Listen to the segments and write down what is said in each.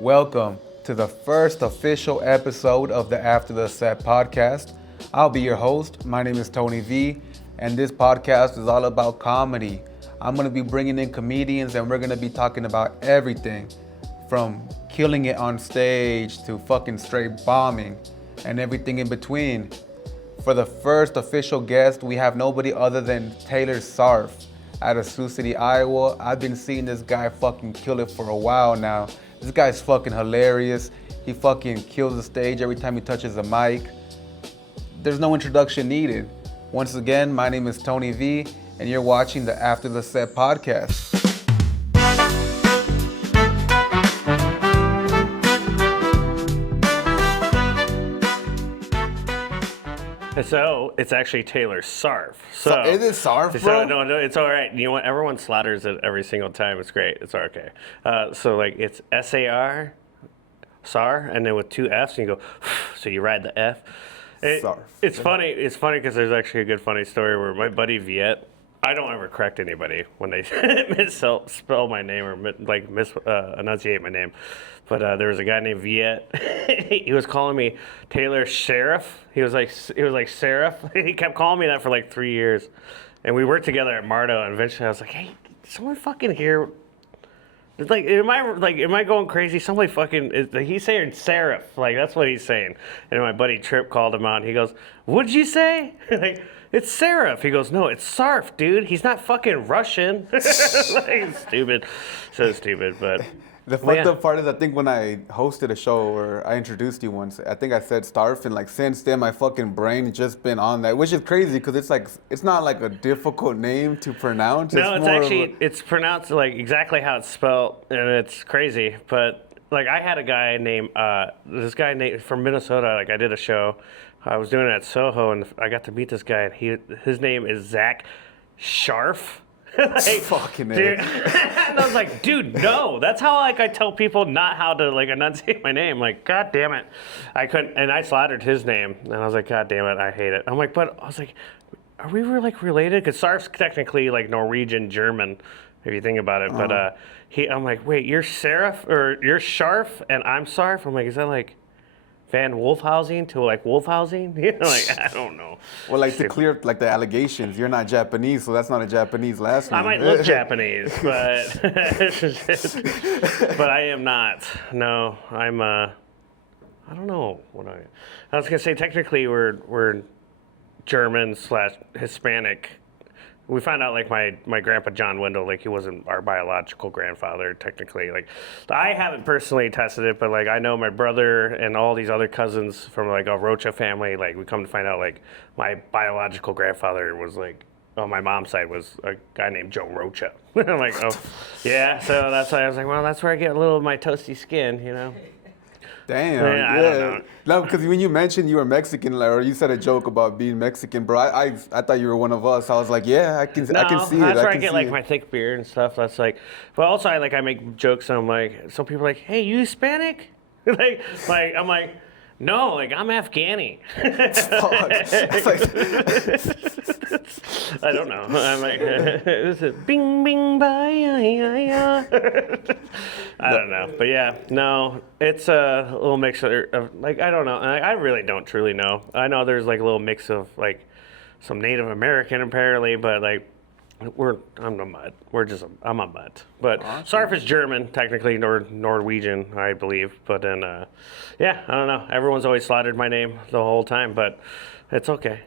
Welcome to the first official episode of the After the Set podcast. I'll be your host. My name is Tony V, and this podcast is all about comedy. I'm going to be bringing in comedians, and we're going to be talking about everything from killing it on stage to fucking straight bombing and everything in between. For the first official guest, we have nobody other than Taylor Sarff out of Sioux City, Iowa. I've been seeing this guy fucking kill it for a while now. This guy's fucking hilarious. He fucking kills the stage every time he touches a mic. There's no introduction needed. Once again, my name is Tony V, and you're watching the After the Set podcast. So it's actually Taylor Sarff. So Is it Sarff, bro? No, it's all right. You know what? Everyone slaughters it every single time. It's great. It's okay. So like it's S-A-R, Sar, and then with two F's, and you go. So you ride the F. Sarff. It's funny. It's funny because there's actually a good funny story where my buddy Viet. I don't ever correct anybody when they misspell my name or enunciate my name. But there was a guy named Viet. He was calling me Taylor Sheriff. He was like Sarff. He kept calling me that for like 3 years. And we worked together at Mardo, and eventually I was like, hey, someone fucking here. It's like, am I going crazy? Somebody fucking, he's saying Sarff. Like, that's what he's saying. And my buddy Trip called him out, and he goes, what'd you say? Like, it's Sarff. He goes, no, it's Sarff, dude. He's not fucking Russian. Like, stupid. So stupid, but. The fucked up part is, I think when I hosted a show where I introduced you once, I think I said Starf, and like since then my fucking brain just been on that, which is crazy because it's not like a difficult name to pronounce. No, it's actually it's pronounced like exactly how it's spelled, and it's crazy. But like I had a guy named from Minnesota. Like I did a show, I was doing it at Soho, and I got to meet this guy, and his name is Zach Sarff. Like, fucking dude. And I was like, dude, no. That's how like I tell people not how to like enunciate my name. Like, god damn it, I couldn't. And I slaughtered his name, and I was like, god damn it, I hate it. I'm like, but I was like, are we like related? Because Sarf's technically like Norwegian German, if you think about it. But I'm like, wait, you're Sarff or you're Sarff, and I'm Sarff. I'm like, is that like Van Wolfhousing to like Wolfhousing? You know, like I don't know. Well, like to clear like the allegations, you're not Japanese, so that's not a Japanese last name. I might look Japanese, but but I am not. No, I'm I don't know what I was gonna say. Technically, we're German / Hispanic. We found out like my grandpa John Wendell, like he wasn't our biological grandfather technically. Like I haven't personally tested it, but like I know my brother and all these other cousins from like a Rocha family. Like we come to find out like my biological grandfather was like on my mom's side was a guy named Joe Rocha. I'm like, oh yeah. So that's why I was like, well, that's where I get a little of my toasty skin, you know. Damn. Yeah, I don't know. No, because when you mentioned you were Mexican, like, or you said a joke about being Mexican, bro, I thought you were one of us. I was like, yeah, I can see it. That's where I get like my thick beard and stuff. That's like, but also I make jokes and I'm like, some people are like, hey, you Hispanic? like I'm like, no, like I'm Afghani. I don't know. I'm like, is it bing bing bye? I don't know, but yeah, no, it's a little mix of like I don't know. I really don't truly know. I know there's like a little mix of like some Native American apparently, but like. I'm a mutt. I'm a mutt. But Sarff is German, technically, Norwegian, I believe. But then, yeah, I don't know. Everyone's always slaughtered my name the whole time, but it's okay.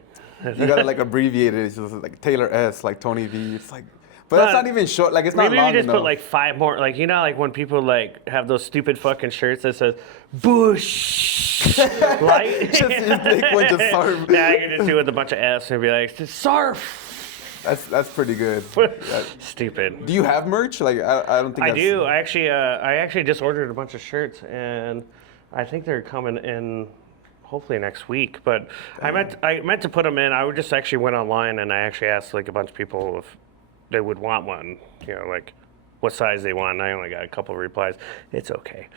You gotta like abbreviate it. It's just like Taylor S, like Tony V. It's like, but that's not even short. Like it's not long enough. Maybe we just put like 5 more. Like you know, like when people like have those stupid fucking shirts that says Bush Light. Just take one to Sarff. Yeah, I can just do it with a bunch of S and be like Sarff. That's pretty good. Stupid. Do you have merch? Like I don't think I do. I actually just ordered a bunch of shirts, and I think they're coming in hopefully next week. But I meant to put them in. I just actually went online and I actually asked like a bunch of people if they would want one. You know, like what size they want. And I only got a couple of replies. It's okay.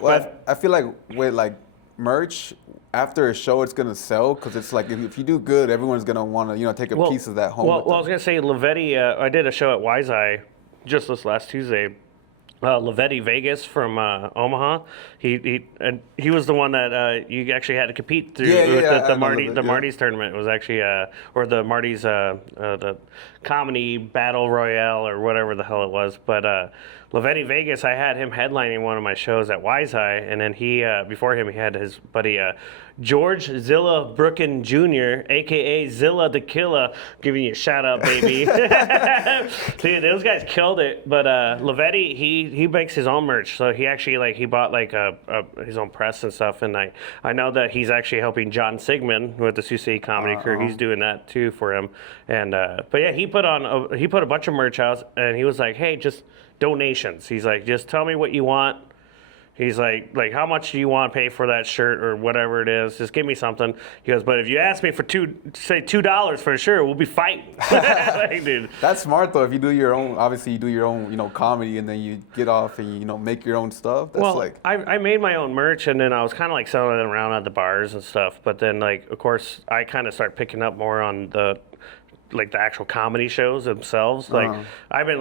Well, but, I feel like with like merch, after a show, it's gonna sell because it's like if you do good, everyone's gonna want to take a piece of that home. Well, I was gonna say Lavetti. I did a show at Wise Eye just this last Tuesday, Lavetti Vegas from Omaha. He was the one that you actually had to compete through with the Marty's tournament. It was actually or the Marty's the comedy battle royale or whatever the hell it was. But Lavetti Vegas, I had him headlining one of my shows at Wise High, and then he before him he had his buddy George Zilla Brooken Jr., aka Zilla the Killer, giving you a shout out, baby. Dude, those guys killed it. But Lavetti, he makes his own merch, so he actually he bought his own press and stuff. And I know that he's actually helping John Sigmund with the Sioux City Comedy Crew. He's doing that too for him. And but yeah, he put a bunch of merch out, and he was like, hey, just donations. He's like, just tell me what you want. He's like how much do you want to pay for that shirt or whatever it is? Just give me something. He goes, but if you ask me for $2 for a shirt, we'll be fighting. Like, dude. That's smart though. If you do your own, obviously you do your own, comedy, and then you get off and make your own stuff. That's I made my own merch, and then I was kind of selling it around at the bars and stuff. But then of course, I kind of started picking up more on the actual comedy shows themselves. I've been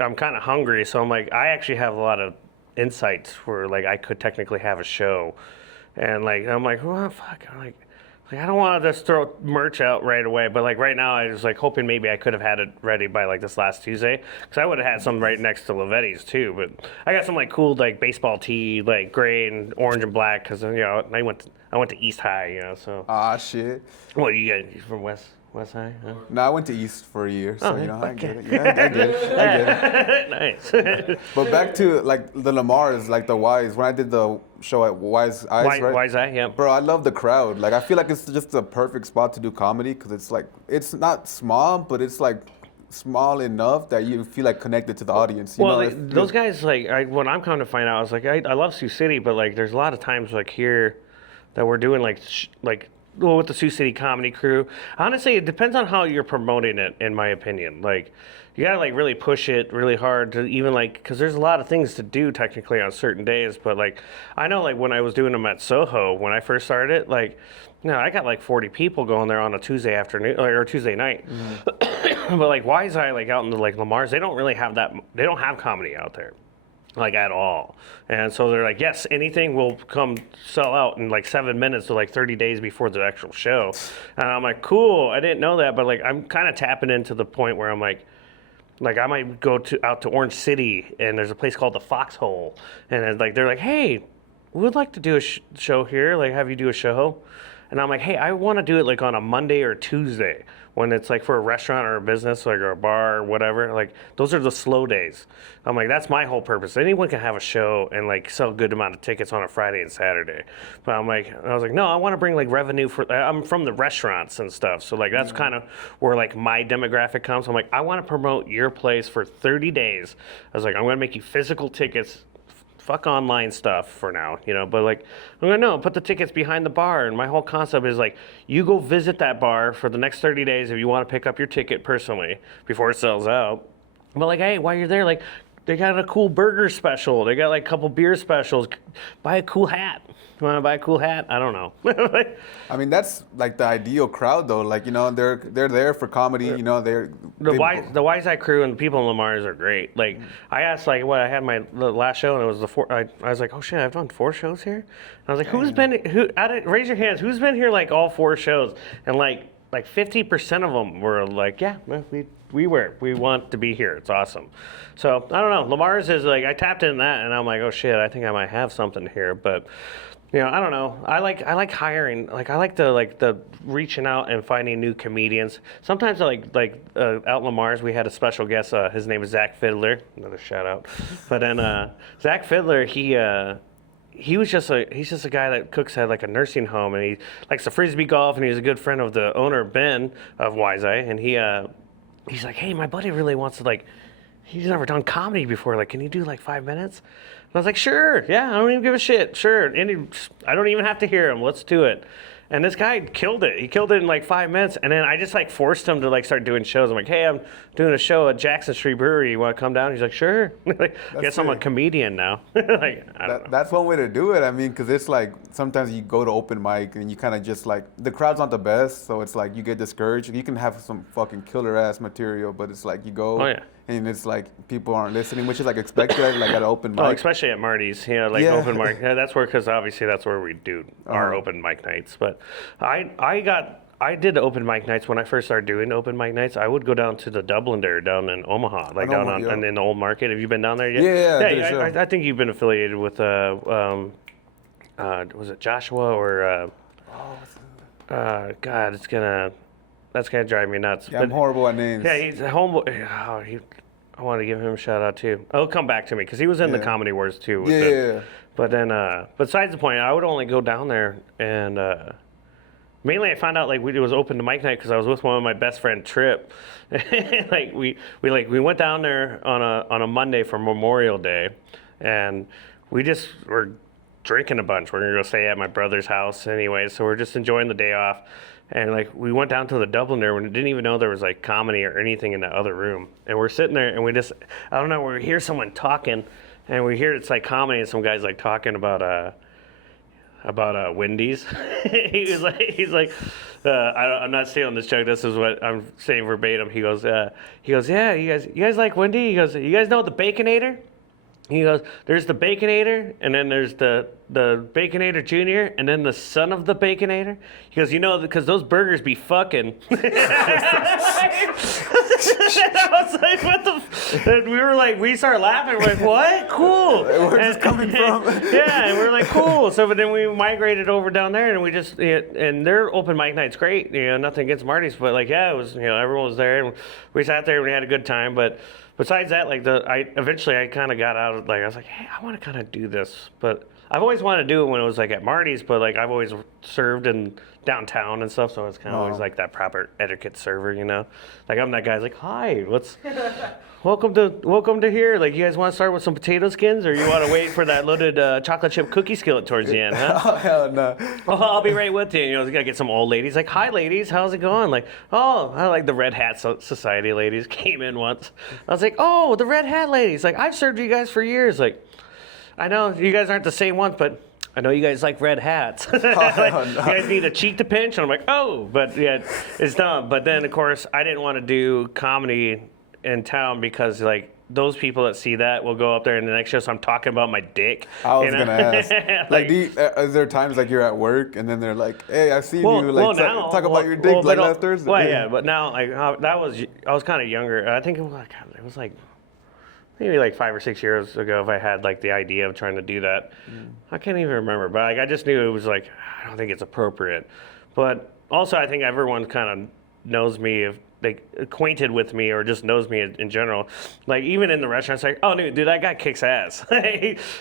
I'm kind of hungry, so I'm I actually have a lot of insights where I could technically have a show, and I'm well, fuck, I don't want to just throw merch out right away, but right now I was hoping maybe I could have had it ready by this last Tuesday, because I would have had some right next to Lavetti's too. But I got some cool baseball tee, gray and orange and black, because I went to East High, so. Ah, shit. What you from West High? Huh? No, I went to East for a year, so I get it. Yeah, I get it. Nice. But back to the Lamars, the Wise. When I did the show at Wise Eyes, right? Wise Eye, yeah. Bro, I love the crowd. I feel it's just the perfect spot to do comedy, because it's it's not small, but it's small enough that you feel connected to the audience. Those guys what I'm coming to find out is I love Sioux City, but there's a lot of times here that we're doing with the Sioux City Comedy Crew. Honestly, it depends on how you're promoting it, in my opinion. You gotta really push it really hard to even because there's a lot of things to do technically on certain days. But I know when I was doing them at Soho when I first started, I got 40 people going there on a Tuesday afternoon or Tuesday night. Mm-hmm. But Wise Eye, out in the Lamar's, they don't really have that. They don't have comedy out there. At all. And so they're yes, anything will come sell out in 7 minutes to 30 days before the actual show. And I'm cool, I didn't know that, but I'm kind of tapping into the point where I'm I might go out to Orange City, and there's a place called the Foxhole, and they're hey, we would like to do a show here, have you do a show. And I'm hey, I want to do it on a Monday or Tuesday, when it's for a restaurant or a business, or a bar or whatever. Those are the slow days. I'm that's my whole purpose. Anyone can have a show and sell a good amount of tickets on a Friday and Saturday. But I was no, I want to bring revenue for. I'm from the restaurants and stuff, so that's kind of where my demographic comes. I'm I want to promote your place for 30 days. I was I'm going to make you physical tickets. Fuck online stuff for now, but I'm gonna put the tickets behind the bar, and my whole concept is you go visit that bar for the next 30 days if you want to pick up your ticket personally before it sells out. But hey, while you're there, they got a cool burger special, they got a couple beer specials, buy a cool hat. You want to buy a cool hat? I don't know. I mean, that's the ideal crowd though. They're there for comedy. The Wise Eye Crew and the people in Lamar's are great. I asked what I had my last show, and it was I was oh shit, I've done 4 shows here. And I was who's been raise your hands, who's been here all 4 shows? And 50% of them were yeah, we want to be here. It's awesome. So I don't know. Lamar's is I tapped in that, and I'm oh shit, I think I might have something here, but. I don't know. I like hiring. I like the reaching out and finding new comedians. Sometimes out in Lamar's, we had a special guest. His name is Zach Fiddler. Another shout out. But then Zach Fiddler, he's just a guy that cooks at a nursing home, and he likes to frisbee golf, and he's a good friend of the owner Ben of Wise Eye, and he's hey, my buddy really wants to he's never done comedy before. Can you do 5 minutes? And I was sure, yeah, I don't even give a shit. Sure, I don't even have to hear him. Let's do it. And this guy killed it. He killed it in 5 minutes. And then I just forced him to start doing shows. I'm hey, I'm doing a show at Jackson Street Brewery. You want to come down? He's sure. I guess I'm a comedian now. I don't know. That's one way to do it. I mean, because it's sometimes you go to open mic and you kind of just the crowd's not the best. So it's you get discouraged. You can have some fucking killer ass material, but it's you go. Oh, yeah. and it's like people aren't listening, which is like expected, like at an open mic. Oh, especially at Marty's, like Yeah. open mic. Yeah, that's where, because obviously that's where we do our open mic nights. But I did the open mic nights when I first started doing open mic nights. I would go down to the Dublin there, down in Omaha, like down on in the old market. Have you been down there yet? Yeah. I think you've been affiliated with was it Joshua or God, that's gonna drive me nuts. Yeah, I'm horrible at names. Yeah, he's a homeboy. I want to give him a shout out too. He'll come back to me because he was in the Comedy Wars too. But then, besides the point, I would only go down there and mainly I found out like it was open to mic night because I was with one of my best friend Trip. Like we went down there on a Monday for Memorial Day, and we just were drinking a bunch. We're gonna go stay at my brother's house anyway, so we're just enjoying the day off. And like we went down to the Dublin there when we didn't even know there was like comedy or anything in the other room. And we're sitting there and we just, I don't know, we hear someone talking, and we hear it's like comedy and some guys like talking about Wendy's. he's like, I'm not stealing this joke. This is what I'm saying verbatim. He goes, yeah, you guys like Wendy? He goes, you guys know the Baconator? He goes, there's the Baconator, and then there's the Baconator Jr., and then the son of the Baconator. He goes, because those burgers be fucking. I was like, what the? And we were like, we started laughing. We're like, what? Cool. Where's this coming from? Yeah, and we're like, cool. So, but then we migrated over down there, and we just, and their open mic night's great. Nothing against Marty's, but like, yeah, it was, everyone was there, and we sat there and we had a good time, but. Besides that, like eventually I kind of got out of I was like, hey, I want to kind of do this, but I've always wanted to do it when it was like at Marty's, but like I've always served in downtown and stuff, so it's kind of always like that proper etiquette server, Like I'm that guy's like, hi, welcome to here. Like you guys want to start with some potato skins, or you want to wait for that loaded chocolate chip cookie skillet towards the end, huh? Oh hell no. Oh, I'll be right with you. You gotta get some old ladies. Like, hi, ladies, how's it going? Like, oh, I like the Red Hat Society ladies came in once. I was like, oh, the Red Hat ladies. Like, I've served you guys for years. Like, I know you guys aren't the same ones, but I know you guys like red hats. You guys need a cheek to pinch. And I'm like, oh, but yeah, it's dumb. But then, of course, I didn't want to do comedy in town because, like, those people that see that will go up there in the next show. So I'm talking about my dick. I was gonna ask. Is there times like you're at work and then they're like, "Hey, I see you." Like talk about your dick like last Thursday. Well, yeah, but now like I was kind of younger. I think it was like maybe like 5 or 6 years ago. If I had like the idea of trying to do that, I can't even remember. But like I just knew it was like I don't think it's appropriate. But also I think everyone kind of knows me if. Like acquainted with me or just knows me in general, like even in the restaurants, like, oh dude, that guy kicks ass.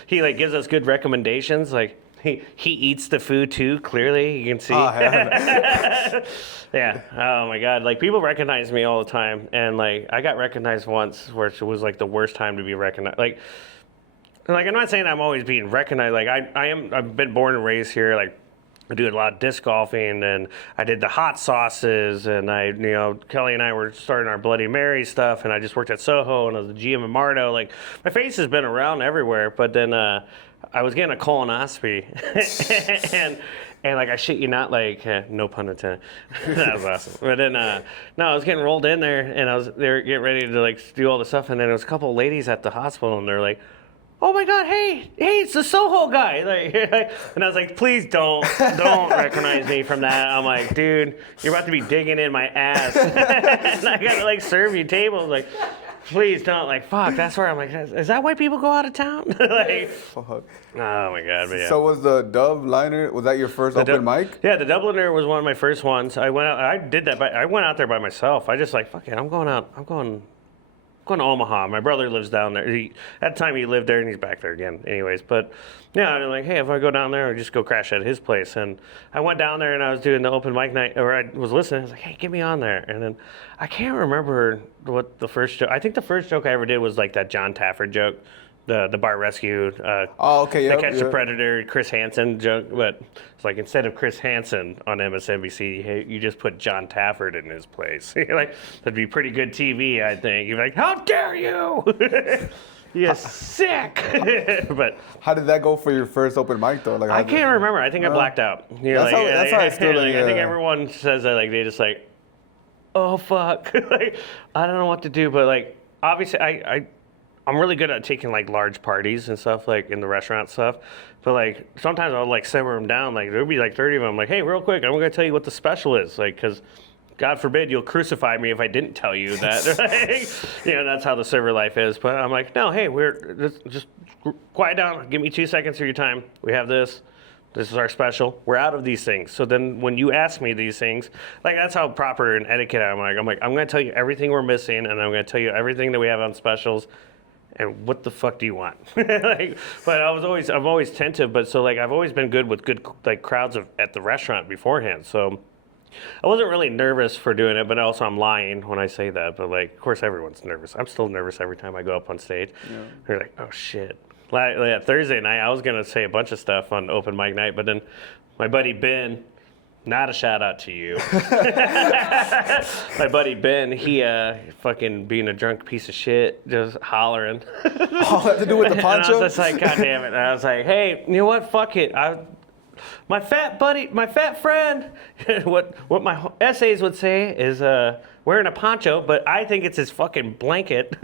he like gives us good recommendations. Like he eats the food too. Clearly, you can see. Oh, yeah. Yeah. Oh my God. Like people recognize me all the time, and like I got recognized once, where it was like the worst time to be recognized. Like I'm not saying I'm always being recognized. Like I've been born and raised here. Like. I do a lot of disc golfing, and I did the hot sauces, and Kelly and I were starting our Bloody Mary stuff, and I just worked at Soho, and I was the GM at Mardo. Like, my face has been around everywhere, but then I was getting a colonoscopy, and like, I shit you not, like, no pun intended. That was awesome. But then, no, I was getting rolled in there, and they were getting ready to, like, do all the stuff, and then there was a couple of ladies at the hospital, and they're like, oh my God, hey, it's the Soho guy. Like, and I was like, please don't recognize me from that. I'm like, dude, you're about to be digging in my ass. And I got to like serve you tables. Like, please don't. Like, fuck, that's where I'm like, is that why people go out of town? Like, fuck. Oh my God, but yeah. So was the Dove Liner, was that your first open mic? Yeah, the Dubliner was one of my first ones. I went out, I did that, I went out there by myself. I just like, fuck it, I'm going to Omaha. My brother lives down there. At the time he lived there, and he's back there again. Anyways, but yeah, I'm like, hey, if I go down there, I'll just go crash at his place. And I went down there, and I was doing the open mic night, or I was listening. I was like, hey, get me on there. And then I can't remember what the first joke. I think the first joke I ever did was like that John Tafford joke. The Bar Rescue, okay, the Catch the Predator, Chris Hansen joke, but it's like instead of Chris Hansen on MSNBC, you just put John Tafford in his place. You're like, that'd be pretty good TV, I think. You're like, how dare you? You're sick. But how did that go for your first open mic though? Like, I can't remember. I think I blacked out. That's how I still like, I think everyone says that like they just like, oh fuck, like I don't know what to do, but like. obviously I'm really good at taking like large parties and stuff like in the restaurant stuff, but like sometimes I'll like simmer them down. Like there'll be like 30 of them. I'm like, hey, real quick, I'm gonna tell you what the special is. Like, because God forbid you'll crucify me if I didn't tell you that. That's how the server life is. But I'm like, no, hey, we're just quiet down. Give me 2 seconds of your time. We have this. This is our special. We're out of these things. So then when you ask me these things, like that's how proper and etiquette I'm like, I'm going to tell you everything we're missing, and I'm going to tell you everything that we have on specials. And what the fuck do you want? But I'm always tentative. But so like I've always been good with good like crowds at the restaurant beforehand. So I wasn't really nervous for doing it, but also I'm lying when I say that. But like, of course, everyone's nervous. I'm still nervous every time I go up on stage. Yeah. They're like, oh shit. Like Thursday night, I was gonna say a bunch of stuff on open mic night, but then my buddy Ben, not a shout out to you. My buddy Ben, he fucking being a drunk piece of shit, just hollering. All that to do with the poncho? And I was just like, God damn it. And I was like, hey, you know what? Fuck it. My fat friend, what my essays would say is wearing a poncho, but I think it's his fucking blanket.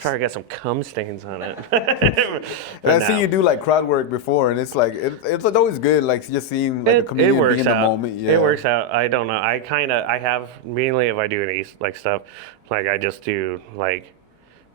Probably got some cum stains on it. And I see you do like crowd work before, and it's like it's always good, like just seeing like a comedian being in the moment. Yeah. It works out. I don't know. I have mainly if I do any like stuff, like I just do like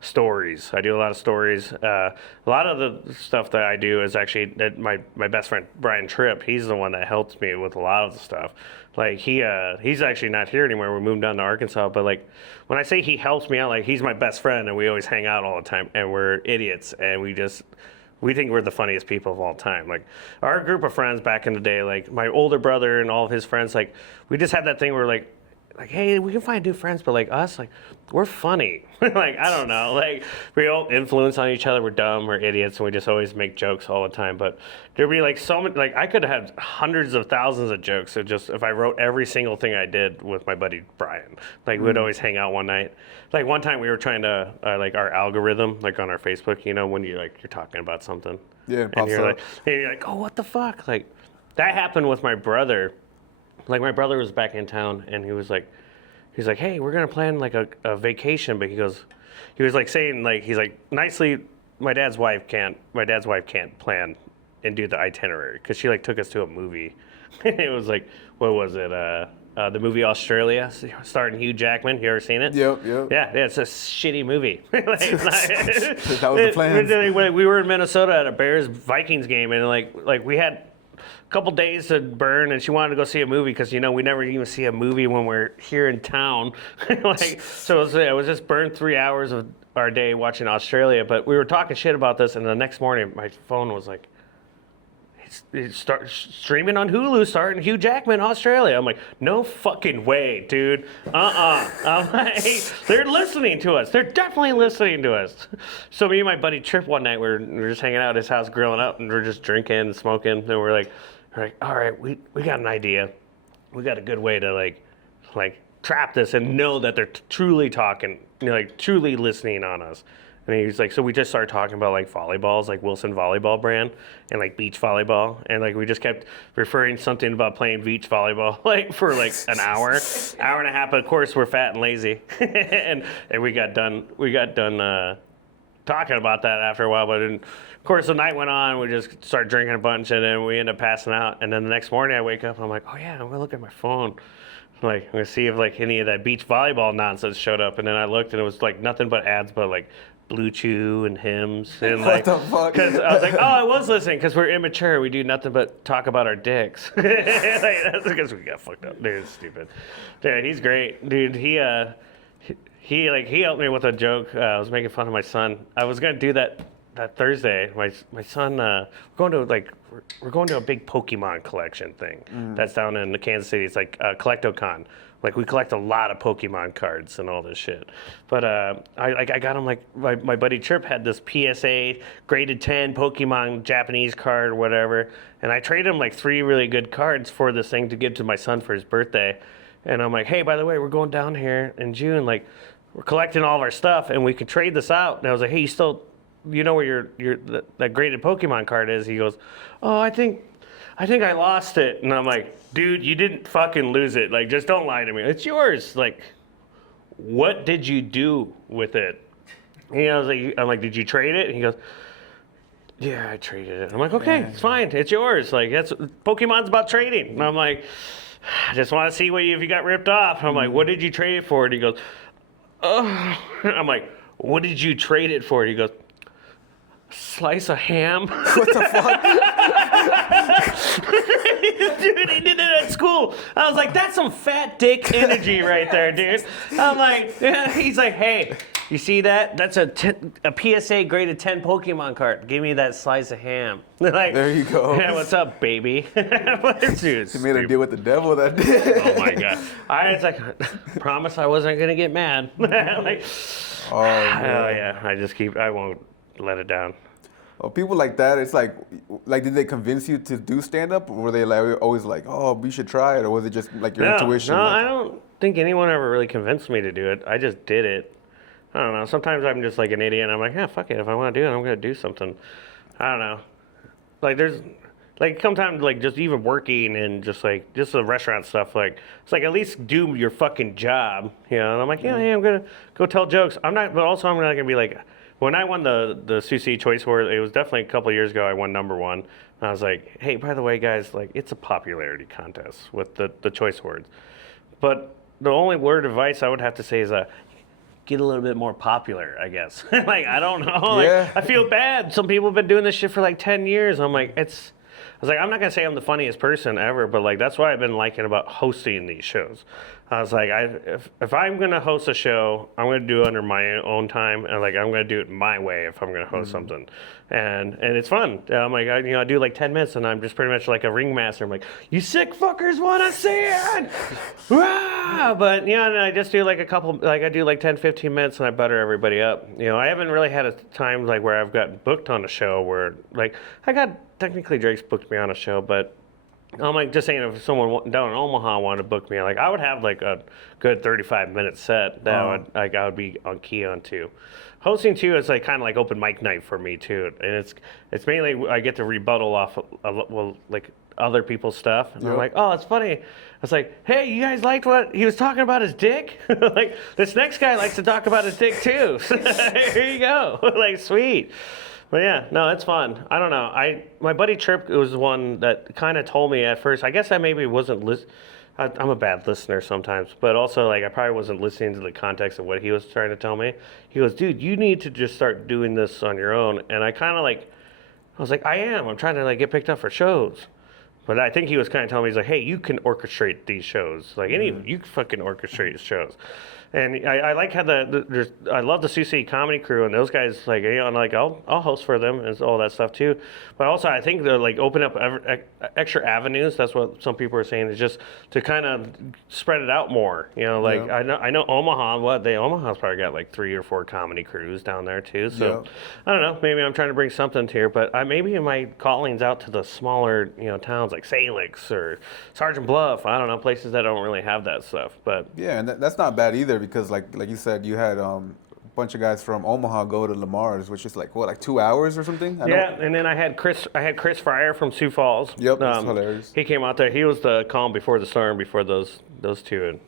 stories. I do a lot of stories. A lot of the stuff that I do is actually that my best friend Brian Tripp. He's the one that helps me with a lot of the stuff. Like he's actually not here anymore. We moved down to Arkansas. But like when I say he helps me out, like he's my best friend, and we always hang out all the time. And we're idiots, and we think we're the funniest people of all time. Like our group of friends back in the day, like my older brother and all of his friends, like we just had that thing where like, hey, we can find new friends, but like us, like we're funny. Like I don't know, like we all influence on each other. We're dumb, we're idiots, and we just always make jokes all the time. But there'd be like so many, like I could have hundreds of thousands of jokes. So just if I wrote every single thing I did with my buddy Brian, like we'd always hang out one night. Like one time we were trying to like our algorithm, like on our Facebook, when you're talking about something, yeah, and you're like, oh, what the fuck, like that happened with my brother. Like my brother was back in town, and he was like, hey, we're gonna plan like a vacation, but he was like saying like he's like nicely, my dad's wife can't plan and do the itinerary because she like took us to a movie. It was like, what was it? The movie Australia, starring Hugh Jackman. You ever seen it? Yep. Yeah, it's a shitty movie. That was the plan. We were in Minnesota at a Bears-Vikings game, and like we had a couple days to burn, and she wanted to go see a movie because we never even see a movie when we're here in town. So it was just burned 3 hours of our day watching Australia. But we were talking shit about this, and the next morning my phone was like, it's streaming on Hulu, starring Hugh Jackman, Australia. I'm like, no fucking way, dude. I'm like, they're listening to us. They're definitely listening to us. So me and my buddy Tripp one night, we were just hanging out at his house, grilling up, and we're just drinking and smoking. And we're like, all right, we got an idea. We got a good way to like trap this and know that they're truly talking, like truly listening on us. And he was like, so we just started talking about like volleyballs, like Wilson Volleyball brand, and like beach volleyball, and like we just kept referring something about playing beach volleyball like for like an hour and a half. But of course we're fat and lazy, and we got done talking about that after a while. But then, of course the night went on. We just started drinking a bunch, and then we ended up passing out. And then the next morning I wake up, and I'm like, oh yeah, I'm gonna look at my phone. Like, I'm gonna see if like any of that beach volleyball nonsense showed up. And then I looked, and it was like nothing but ads, but like Blue Chew and Hims, and like, what the fuck? Because I was like, oh, I was listening because we're immature. We do nothing but talk about our dicks. Like, that's because we got fucked up. Dude, it's stupid. Dude, he's great. Dude, he helped me with a joke. I was making fun of my son. I was gonna do that Thursday. My son, we're going to a big Pokemon collection thing that's down in Kansas City. It's like Collectocon. Like we collect a lot of Pokemon cards and all this shit. But I got him like my buddy Tripp had this PSA graded 10 Pokemon Japanese card or whatever, and I traded him like 3 really good cards for this thing to give to my son for his birthday. And I'm like, hey, by the way, we're going down here in June. Like we're collecting all of our stuff, and we could trade this out. And I was like, hey, you know where that graded Pokemon card is? He goes, oh, I think I lost it. And I'm like, dude, you didn't fucking lose it. Like, just don't lie to me. It's yours. Like, what did you do with it? And I'm like, did you trade it? And he goes, yeah, I traded it. I'm like, okay, it's fine. It's yours. Like, that's Pokemon's about trading. And I'm like, I just want to see if you got ripped off. I'm like, what did you trade it for? And he goes, oh. I'm like, what did you trade it for? And he goes, slice of ham. What the fuck? Dude, he did it at school. I was like, that's some fat dick energy right there, dude. I'm like, he's like, hey, you see that? That's a PSA graded 10 Pokemon card. Give me that slice of ham. Like, There you go. Yeah, what's up, baby? Dude, He made a deal with the devil that day. oh my god. I was like, promise I wasn't gonna get mad. Like, Oh, man. yeah. I won't let it down. Well, people like that, it's like, did they convince you to do stand-up? Or were they like always like, oh, we should try it? Or was it just like your intuition? No, like, I don't think anyone ever really convinced me to do it. I just did it. I don't know. Sometimes I'm just like an idiot and I'm like, yeah, fuck it. If I want to do it, I'm going to do something. I don't know. Like there's, like sometimes like just even working and just the restaurant stuff, like it's like at least do your fucking job, you know? And I'm like, yeah, I'm going to go tell jokes. But also I'm not going to be like, when I won the Sushi Choice Award, it was definitely a couple of years ago, I won #1. And I was like, hey, by the way, guys, like it's a popularity contest with the Choice Awards. But the only word of advice I would have to say is get a little bit more popular, I guess. Like, I don't know. Yeah. Like, I feel bad. Some people have been doing this shit for like 10 years. I'm like, I was like, I'm not going to say I'm the funniest person ever, but like, that's what I've been liking about hosting these shows. I was like, if I'm going to host a show, I'm going to do it under my own time. And like, I'm going to do it my way if I'm going to host something. And it's fun. I'm like, I do like 10 minutes and I'm just pretty much like a ringmaster. I'm like, you sick fuckers want to see it? Rah! But, yeah, and I just do like I do like 10, 15 minutes and I butter everybody up. You know, I haven't really had a time like where I've got booked on a show where like, technically Drake's booked me on a show, but I'm like just saying if someone down in Omaha wanted to book me, like I would have like a good 35-minute set that I would be on key on too. Hosting too is like kind of like open mic night for me too, and it's mainly I get to rebuttal off like other people's stuff, and I'm like, oh, it's funny. I was like, hey, you guys liked what he was talking about his dick? Like this next guy likes to talk about his dick too. Here you go. Like sweet. But yeah, no, it's fun. I don't know. My buddy Tripp was the one that kind of told me at first. I guess I maybe wasn't I'm a bad listener sometimes, but also like I probably wasn't listening to the context of what he was trying to tell me. He goes, dude, you need to just start doing this on your own. And I was like, I am. I'm trying to like get picked up for shows. But I think he was kind of telling me, he's like, hey, you can orchestrate these shows. Like you can fucking orchestrate shows. And I like how I love the Sushi comedy crew and those guys like, you know, and like I'll host for them and all that stuff too. But also I think they're like open up extra avenues. That's what some people are saying, is just to kind of spread it out more. You know, like I know Omaha's probably got like 3 or 4 comedy crews down there too. So I don't know, maybe I'm trying to bring something here, but maybe my calling's out to the smaller, you know, towns like Salix or Sergeant Bluff. I don't know, places that don't really have that stuff. But yeah, and that's not bad either, because like you said, you had a bunch of guys from Omaha go to Lamar's, which is like 2 hours or something? And then I had Chris Fryer from Sioux Falls. Yep, that's hilarious. He came out there. He was the calm before the storm before those two,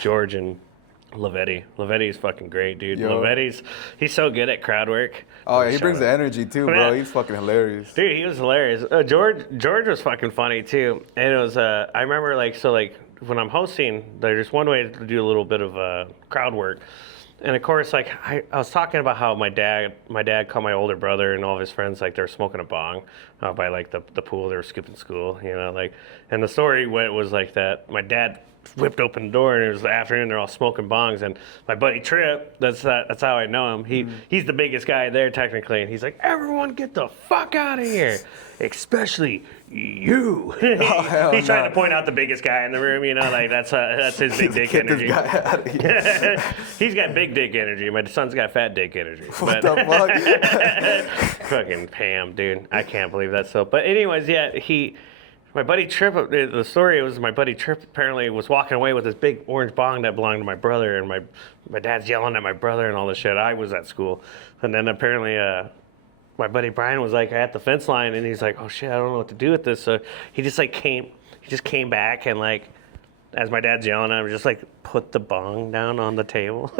George and Lavetti. Lavetti's fucking great, dude. He's so good at crowd work. Oh yeah, he brings the energy too, bro. He's fucking hilarious. Dude, he was hilarious. George was fucking funny too. And it was I remember when I'm hosting, there's one way to do a little bit of crowd work. And of course, like I was talking about how my dad called my older brother and all of his friends, like they're smoking a bong by like the pool. They were skipping school, you know, like. And the story was like that. My dad whipped open the door and it was the afternoon. They're all smoking bongs, and my buddy Tripp, that's how I know him. He's the biggest guy there technically, and he's like, everyone get the fuck out of here, especially you. He's trying to point out the biggest guy in the room, you know, like that's his big dick energy. He's got big dick energy. My son's got fat dick energy. What the fuck? Fucking Pam, dude. I can't believe that's so. But anyways, yeah, my buddy Tripp, the story was my buddy Tripp apparently was walking away with this big orange bong that belonged to my brother, and my dad's yelling at my brother and all this shit. I was at school. And then apparently my buddy Brian was like at the fence line, and he's like, oh shit, I don't know what to do with this. So he just came back and like as my dad's yelling at him, just like put the bong down on the table.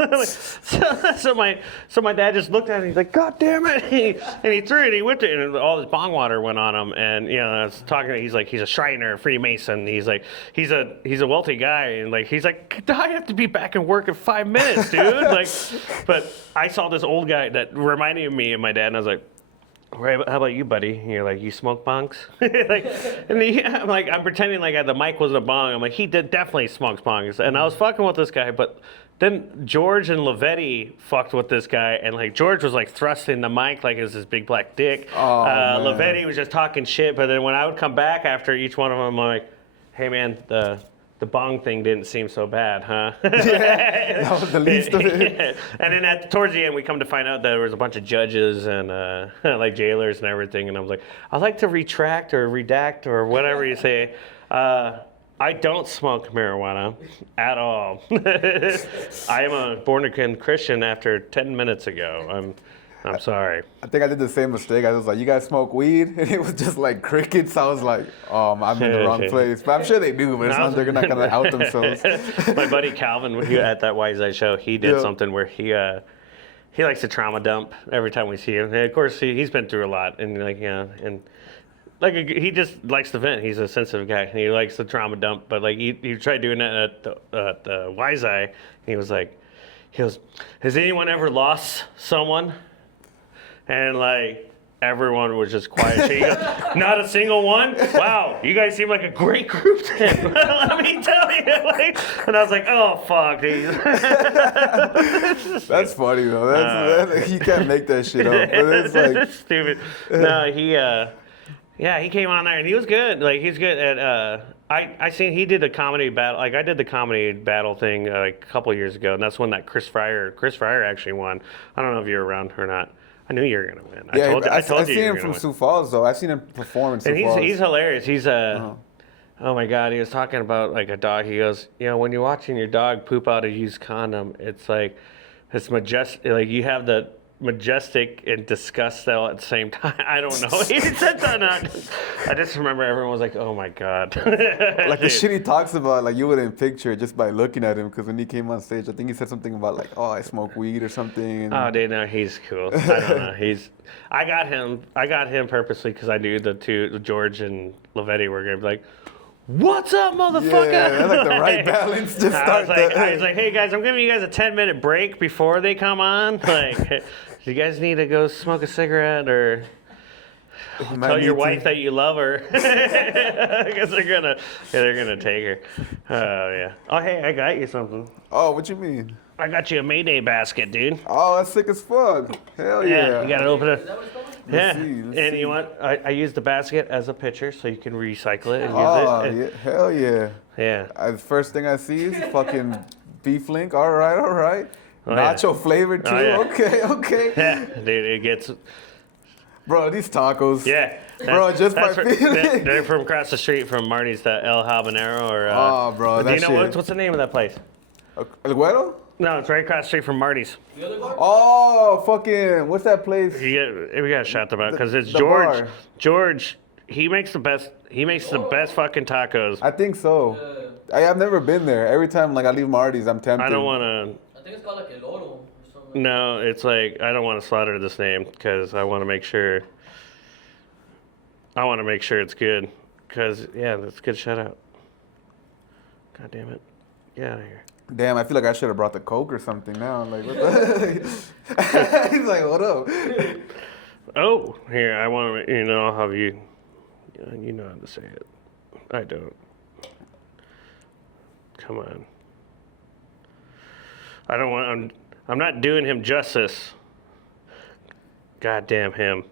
so my dad just looked at it. He's like, God damn it! And he threw it. He whipped it, and all this bong water went on him. And I was talking to him. He's like, he's a Shriner, a Freemason. He's like, he's a wealthy guy, and like he's like, I have to be back in work in 5 minutes, dude. Like, but I saw this old guy that reminded me of my dad, and I was like, right, how about you, buddy? You're like, you smoke bongs? I'm pretending like the mic wasn't a bong. I'm like, he definitely smokes bongs. And I was fucking with this guy, but then George and Lavetti fucked with this guy, and like George was like thrusting the mic like it was his big black dick. Lavetti was just talking shit, but then when I would come back after each one of them, I'm like, hey man, the bong thing didn't seem so bad, huh? Yeah, that was the least of it. Yeah. And then towards the end, we come to find out that there was a bunch of judges and like jailers and everything. And I was like, I'd like to retract or redact or whatever you say. I don't smoke marijuana at all. I am a born-again Christian after 10 minutes ago. I'm sorry. I think I did the same mistake. I was like, you guys smoke weed? And it was just like crickets. I was like, I'm in the wrong place. But I'm sure they do, but it's not, they're not going to out themselves. My buddy Calvin, at that Wise Eye show, he did something where he likes to trauma dump every time we see him. And of course, he's been through a lot. And he just likes to vent. He's a sensitive guy. And he likes to trauma dump. But like he tried doing that at the Wise Eye. He goes, has anyone ever lost someone? And like everyone was just quiet. He goes, not a single one? Wow, you guys seem like a great group then. Let me tell you. And I was like, oh fuck, dude. That's funny though. That's you can't make that shit up. But it's like stupid. No, he came on there and he was good. Like he's good at I seen he did a comedy battle. Like I did the comedy battle thing like a couple years ago, and that's when that Chris Fryer actually won. I don't know if you were around or not. I knew you were gonna win. I told I've you seen him from Sioux Falls though. I've seen him perform in Sioux Falls. And he's hilarious. He's oh my god, he was talking about like a dog. He goes, when you're watching your dog poop out a used condom, it's like it's majestic. Like you have the majestic and disgust style at the same time. I don't know. He said that. I just remember everyone was like, "Oh my god!" Like the shit he talks about, like you wouldn't picture it just by looking at him. Because when he came on stage, I think he said something about like, "Oh, I smoke weed" or something. And... Oh, dude, no, he's cool. I don't know. I got him purposely because I knew the two, George and Lavetti, were gonna be like, what's up, motherfucker? Yeah, that's like the right balance to start. I was like, hey guys, I'm giving you guys a 10-minute break before they come on. Like, do you guys need to go smoke a cigarette or tell your wife that you love her? I guess they're gonna take her. Oh yeah. Oh hey, I got you something. Oh, what you mean? I got you a Mayday basket, dude. Oh, that's sick as fuck. Hell yeah. You gotta open it. Let's See. You want? I use the basket as a pitcher so you can recycle it and use it. Yeah, hell yeah. Yeah. The first thing I see is fucking beef link. All right. Nacho flavor too. Okay. Yeah, dude, it gets. Bro, these tacos. Yeah. Bro, just by feeling. They're from across the street from Marty's, the El Habanero, or. Oh, bro, do you know what's the name of that place? El Güero? No, it's right across the street from Marty's. Oh, fucking, what's that place? We gotta shout them out because it's George. Bar. George, he makes the best. He makes the best fucking tacos. I think so. I've never been there. Every time like I leave Marty's, I'm tempted. I don't want to. I think it's called like El Oro or something. No, it's like I don't want to slaughter this name because I want to make sure. I want to make sure it's good because that's a good shout out. God damn it, get out of here. Damn, I feel like I should have brought the Coke or something now. Like, what the? He's like, what up? Oh, here, I want to, I'll have you, you know how to say it. I don't. Come on. I don't want, I'm not doing him justice. God damn him.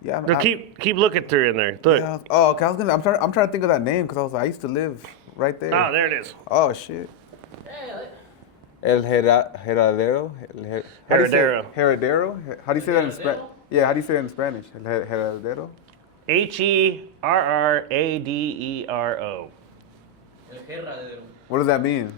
Yeah, No, keep looking through in there. Look. Yeah, oh, okay. I'm trying to think of that name because I used to live right there. Oh, there it is. Oh shit. El Heredero. Heredero. Heredero. How do you say that in Spanish? Yeah, how do you say it in Spanish? El Heredero. Herradero. What does that mean?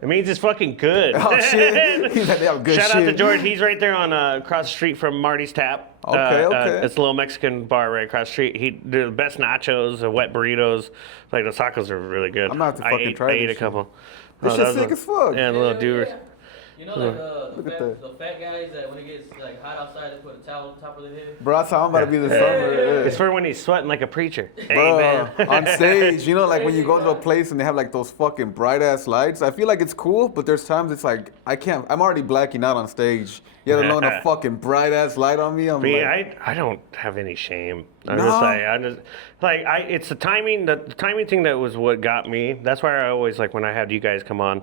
It means it's fucking good. Oh shit! He's like, "Damn, good Shout shit." out to George. He's right there on across the street from Marty's Tap. Okay. It's a little Mexican bar right across the street. He did the best nachos, the wet burritos. Like the tacos are really good. I'm gonna have to fucking try I ate this a couple. This shit's sick as fuck. Yeah, the little doers. You know, like Look at the fat guys that when it gets like hot outside, they put a towel on top of their head. Bro, that's how I'm about to be this summer. It's for when he's sweating like a preacher. Hey, Bro, man. on stage, you know, like when you go to a place and they have like those fucking bright ass lights. I feel like it's cool, but there's times it's like I can't. I'm already blacking out on stage. Yet alone a fucking bright ass light on me. I'm like, I don't have any shame. I'm No? just like it's the timing. The timing thing that was what got me. That's why I always like when I had you guys come on.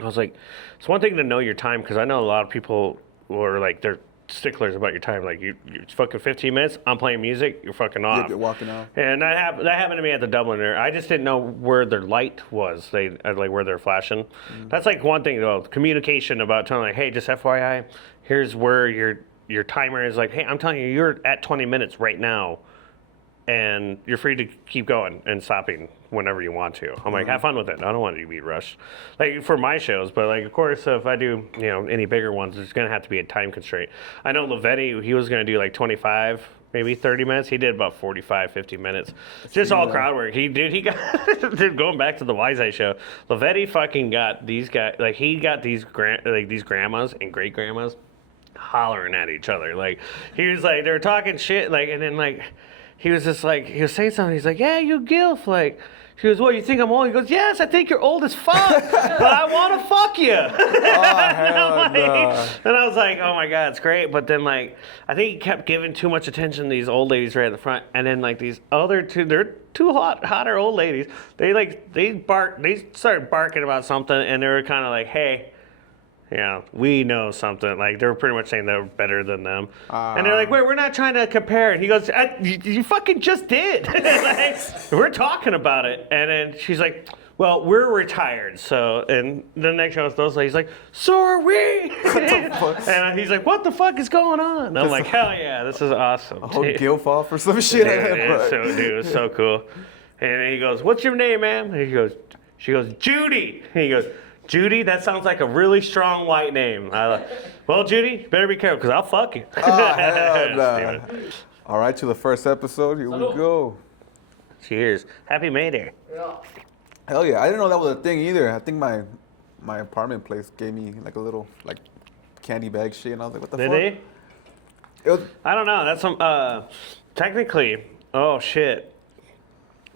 I was like, it's one thing to know your time because I know a lot of people were like they're sticklers about your time. Like you're fucking 15 minutes. I'm playing music. You're fucking off. you're walking out. And that happened to me at the Dubliner. I just didn't know where their light was. Like where they're flashing. That's like one thing though. Communication about telling like, hey, just FYI, here's where your timer is. Like, hey, I'm telling you, you're at 20 minutes right now, and you're free to keep going and stopping whenever you want to. I'm like, have fun with it. I don't want it to be rushed. Like for my shows, but like of course if I do any bigger ones, there's gonna have to be a time constraint. I know Lavetti, he was gonna do like 25. Maybe 30 minutes. He did about 45, 50 minutes. Just all crowd work. He got, going back to the Wise Eye show, Lavetti fucking got these guys, like he got these grandmas and great grandmas hollering at each other. Like he was like, they were talking shit, like, and then like, he was just like, he was saying something, he's like, yeah, you gilf, like, she goes, what, you think I'm old? He goes, yes, I think you're old as fuck, but I want to fuck you. And I was like, oh my God, it's great. But then like, I think he kept giving too much attention to these old ladies right at the front. And then like these other two, they're two hotter old ladies. They started barking about something and they were kind of like, hey, we know something. Like, they were pretty much saying they were better than them. And they're like, wait, we're not trying to compare. And he goes, you fucking just did. Like, we're talking about it. And then she's like, well, we're retired. So, and the next show, those ladies like, so are we. And he's like, what the fuck is going on? And I'm like, hell yeah, this is awesome. A whole gilf off or some shit. It was so cool. And then he goes, what's your name, ma'am? And she goes, Judy. And he goes, Judy, that sounds like a really strong white name. Well, Judy, you better be careful because I'll fuck you. Oh, hell nah. All right, to the first episode. Here we go. Cheers. Happy May Day. Yeah. Hell yeah. I didn't know that was a thing either. I think my apartment place gave me like a little like candy bag shit. And I was like, what the fuck? Did they? It was, I don't know. That's some, technically, oh shit.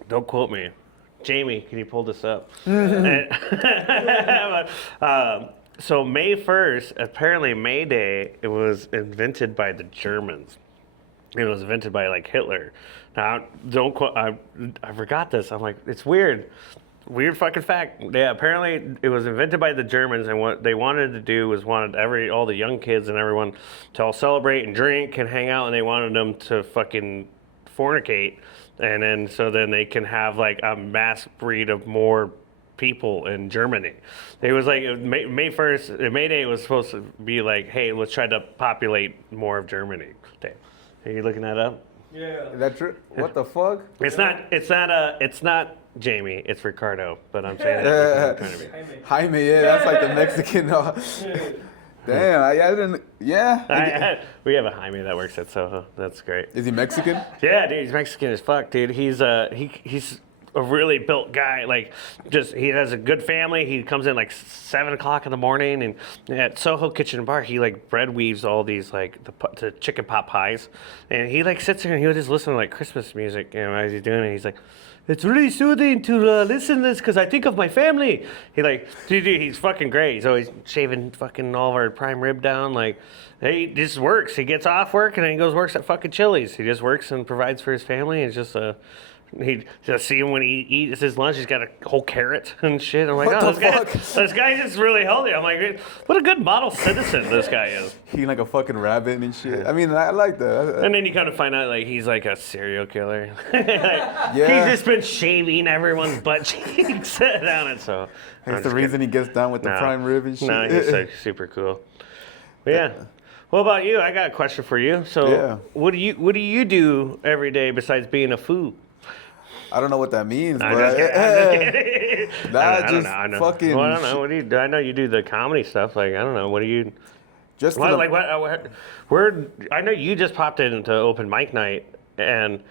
Don't quote me. Jamie, can you pull this up? So May 1st, apparently May Day, it was invented by the Germans. It was invented by like Hitler. Now, don't quote, I forgot this. I'm like, it's weird. Weird fucking fact. Yeah, apparently it was invented by the Germans, and what they wanted to do was all the young kids and everyone to all celebrate and drink and hang out, and they wanted them to fucking fornicate. And then they can have like a mass breed of more people in Germany. It was like May 1st, May Day was supposed to be like, hey, let's try to populate more of Germany. Day. Are you looking that up? Yeah. is that true? What the fuck? It's not Jamie, it's Ricardo, but I'm saying it. Trying to be. Jaime, yeah, that's like the Mexican. Damn, I didn't. Yeah. We have a Jaime that works at Soho. That's great. Is he Mexican? Yeah, dude, he's Mexican as fuck, dude. He's he's a really built guy. Like, just he has a good family. He comes in like 7 o'clock in the morning, and at Soho Kitchen and Bar, he like bread weaves all these like the chicken pot pies, and he like sits there and he'll just listen to like Christmas music, as he's doing it. He's like, it's really soothing to listen to this because I think of my family. Dude, he's fucking great. He's always shaving fucking all of our prime rib down. Like, he just works. He gets off work and then he goes works at fucking Chili's. He just works and provides for his family. It's just he just see him when he eats his lunch. He's got a whole carrot and shit. I'm like, What the fuck? This guy's just really healthy. I'm like, what a good model citizen this guy is. He like a fucking rabbit and shit. I mean, I like that. And then you kind of find out like he's like a serial killer. Yeah. He's just been shaving everyone's butt cheeks down it. So That's the reason he gets down with the prime rib and shit. No, he's like super cool. But yeah. What about you? I got a question for you. So, what do you do every day besides being a food? I don't know what that means, I'm but just kidding. that I just don't know. fucking. Well, I don't know. What do you do? I know you do the comedy stuff. Like, I don't know. What do you? Just What, to like what? Where? I know you just popped into open mic night, and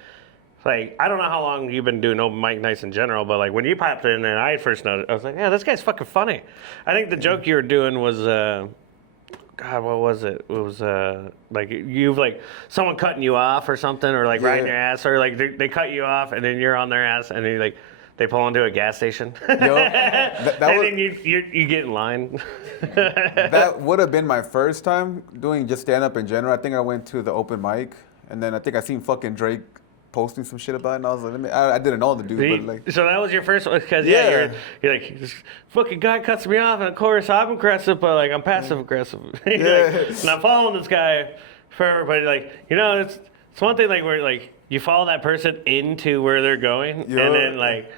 like I don't know how long you've been doing open mic nights in general, but like when you popped in and I first noticed, I was like, yeah, this guy's fucking funny. I think the joke you were doing was. God, what was it? It was like you've like someone cutting you off or something, or like riding your ass, or like they cut you off and then you're on their ass, and then like they pull into a gas station, Yo, that and was, then you get in line. that would have been my first time doing just stand up in general. I think I went to the open mic, and then I think I seen fucking Drake posting some shit about it, and I was like, I didn't know the dude, but like. So that was your first one, because Yeah. you're like, this fucking guy cuts me off, and of course I'm aggressive, but like I'm passive aggressive. You're like, and I'm following this guy forever, but like it's one thing like where like you follow that person into where they're going, Yeah. and then like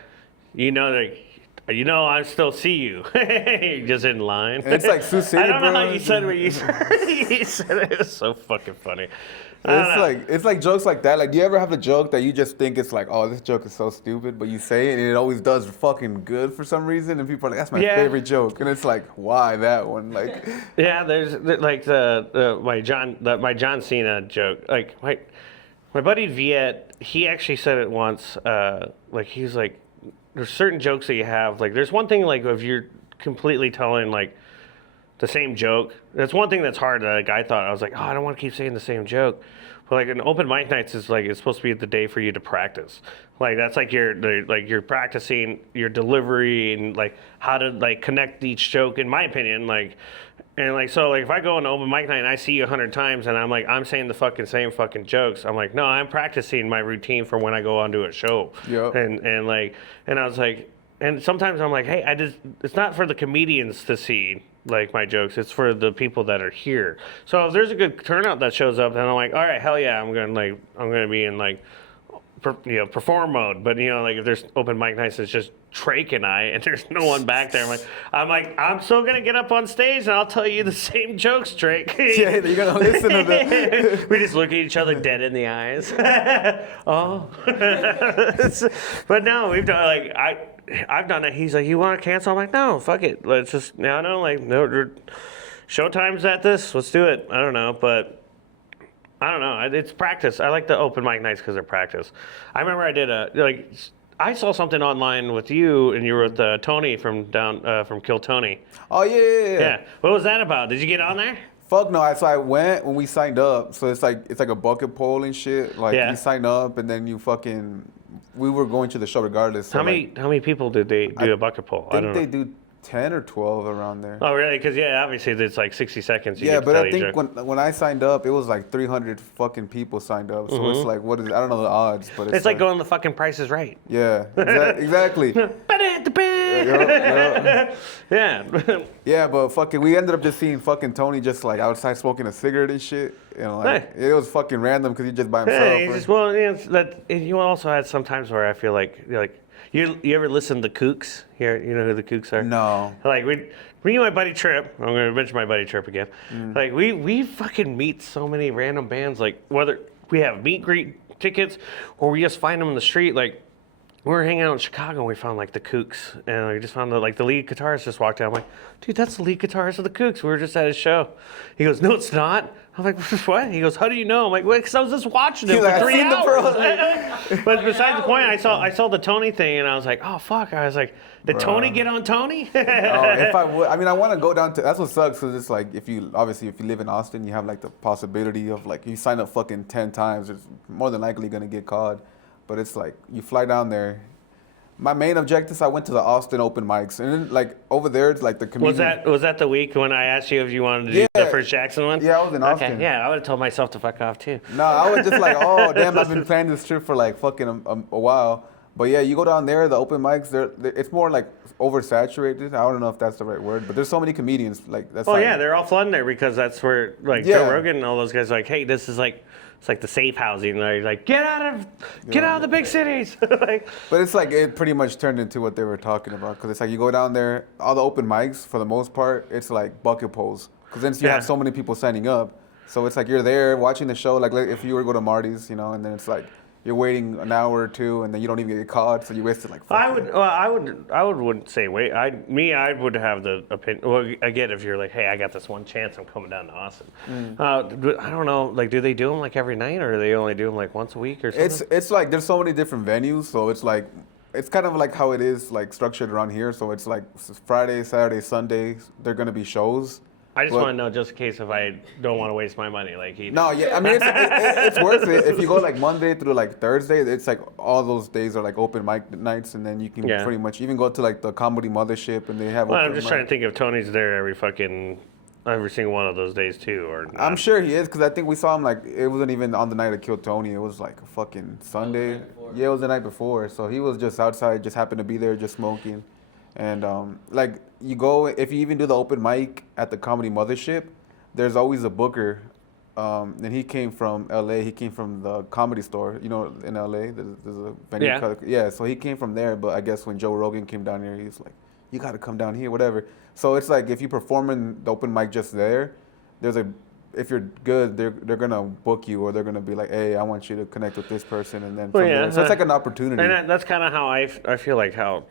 I still see you. You're just in line. It's like Sioux City, I don't know bro. how you said what you said. You said it was so fucking funny. It's like jokes like that. Like, do you ever have a joke that you just think it's like, oh, this joke is so stupid, but you say it and it always does fucking good for some reason, and people are like, that's my favorite joke, and it's like, why that one? Like, yeah, there's like my John Cena joke. Like my buddy Viet, he actually said it once. Like he's like, there's certain jokes that you have. Like there's one thing like if you're completely telling like the same joke. That's one thing that's hard. Like I thought, I was like, oh, I don't want to keep saying the same joke. But like an open mic nights is like it's supposed to be the day for you to practice. Like that's like you're practicing your delivery and like how to like connect each joke. In my opinion, like. And like so, like if I go on an open mic night and I see you 100 times and I'm like I'm saying the same fucking jokes, I'm like no, I'm practicing my routine for when I go onto a show. Yep. And I was like, and sometimes I'm like, hey, it's not for the comedians to see like my jokes, it's for the people that are here. So if there's a good turnout that shows up, then I'm like, all right, hell yeah, I'm gonna be in like perform mode. But like if there's open mic nights, it's just Drake and I, and there's no one back there. I'm still gonna get up on stage and I'll tell you the same jokes, Drake. yeah, you're gonna listen to them. We just look at each other dead in the eyes. Oh, but no, we've done like I've done it. He's like, you want to cancel? I'm like, no, fuck it. Let's just no, like no, showtime's at this. Let's do it. I don't know, but. I don't know. It's practice. I like the open mic nights because they're practice. I remember I did I saw something online with you, and you were with Tony from Kill Tony. Oh yeah. Yeah. What was that about? Did you get on there? Fuck no. So I went when we signed up. So it's like a bucket poll and shit. Like you sign up and then you fucking. We were going to the show regardless. So how many people did they do a bucket poll? I think they do 10 or 12 around there. Oh, really? Because, obviously it's like 60 seconds. Yeah, but I think when I signed up, it was like 300 fucking people signed up. So it's like, what is it? I don't know the odds, but it's like going to fucking Price is Right. Yeah, exactly. Yeah. Yeah, but fucking, we ended up just seeing fucking Tony just like outside smoking a cigarette and shit. Like, it was fucking random because he's just by himself. You also had some times where I feel like you ever listen to Kooks? Here, you know who the Kooks are? No. Like me and my buddy Trip. I'm gonna mention my buddy Trip again. Like we fucking meet so many random bands. Like whether we have meet greet tickets or we just find them in the street. Like we were hanging out in Chicago and we found like the Kooks, and we just found the lead guitarist just walked out. I'm like, dude, that's the lead guitarist of the Kooks. We were just at his show. He goes, no, it's not. I'm like, what? He goes, how do you know? I'm like, well, because I was just watching him for 3 hours. But besides the point, I saw the Tony thing, and I was like, oh fuck. I was like, did Tony get on Tony? If I would, I want to go down to. That's what sucks, because it's like if you live in Austin, you have like the possibility of like you sign up fucking 10 times, it's more than likely gonna get caught. But it's like you fly down there. My main objectives, I went to the Austin open mics, and then like over there, it's like the community. Was that the week when I asked you if you wanted to do the first Jackson one? Yeah, I was in Austin. Okay, yeah, I would have told myself to fuck off too. No, I was just like, oh damn, I've been planning this trip for like fucking a while. But yeah, you go down there, the open mics, it's more like oversaturated. I don't know if that's the right word, but there's so many comedians. Like that's. Oh yeah, they're all flooding there because that's where Joe Rogan and all those guys are like, hey, this is like. It's like the safe housing. They're like, get out of the big cities. But it's like it pretty much turned into what they were talking about, because it's like you go down there, all the open mics for the most part, it's like bucket polls, because then you have so many people signing up, so it's like you're there watching the show. Like if you were to go to Marty's, and then it's like you're waiting an hour or two, and then you don't even get caught, so you wasted like. I wouldn't say wait. I would have the opinion. Well, again, if you're like, hey, I got this one chance, I'm coming down to Austin. I don't know. Like, do they do them like every night, or do they only do them like once a week or something? It's like there's so many different venues, so it's like it's kind of like how it is like structured around here. So it's like Friday, Saturday, Sunday, they're gonna be shows. I just want to know, just in case if I don't want to waste my money, like he. No, yeah, I mean it's worth it. If you go like Monday through like Thursday, it's like all those days are like open mic nights, and then you can pretty much even go to like the Comedy Mothership, and they have. Well, I'm just trying to think if Tony's there every single one of those days too, or not. I'm sure he is, because I think we saw him like it wasn't even on the night I killed Tony. It was like a fucking Sunday. Yeah, it was the night before. So he was just outside, just happened to be there, just smoking. And like you go, if you even do the open mic at the Comedy Mothership, there's always a booker. And he came from LA. He came from the Comedy Store. You know, in LA, there's a venue. Yeah. So he came from there. But I guess when Joe Rogan came down here, he's like, "You got to come down here, whatever." So it's like if you perform in the open mic just there, if you're good, they're gonna book you, or they're gonna be like, "Hey, I want you to connect with this person," and then from there. So it's like an opportunity. And that's kind of how I feel like how.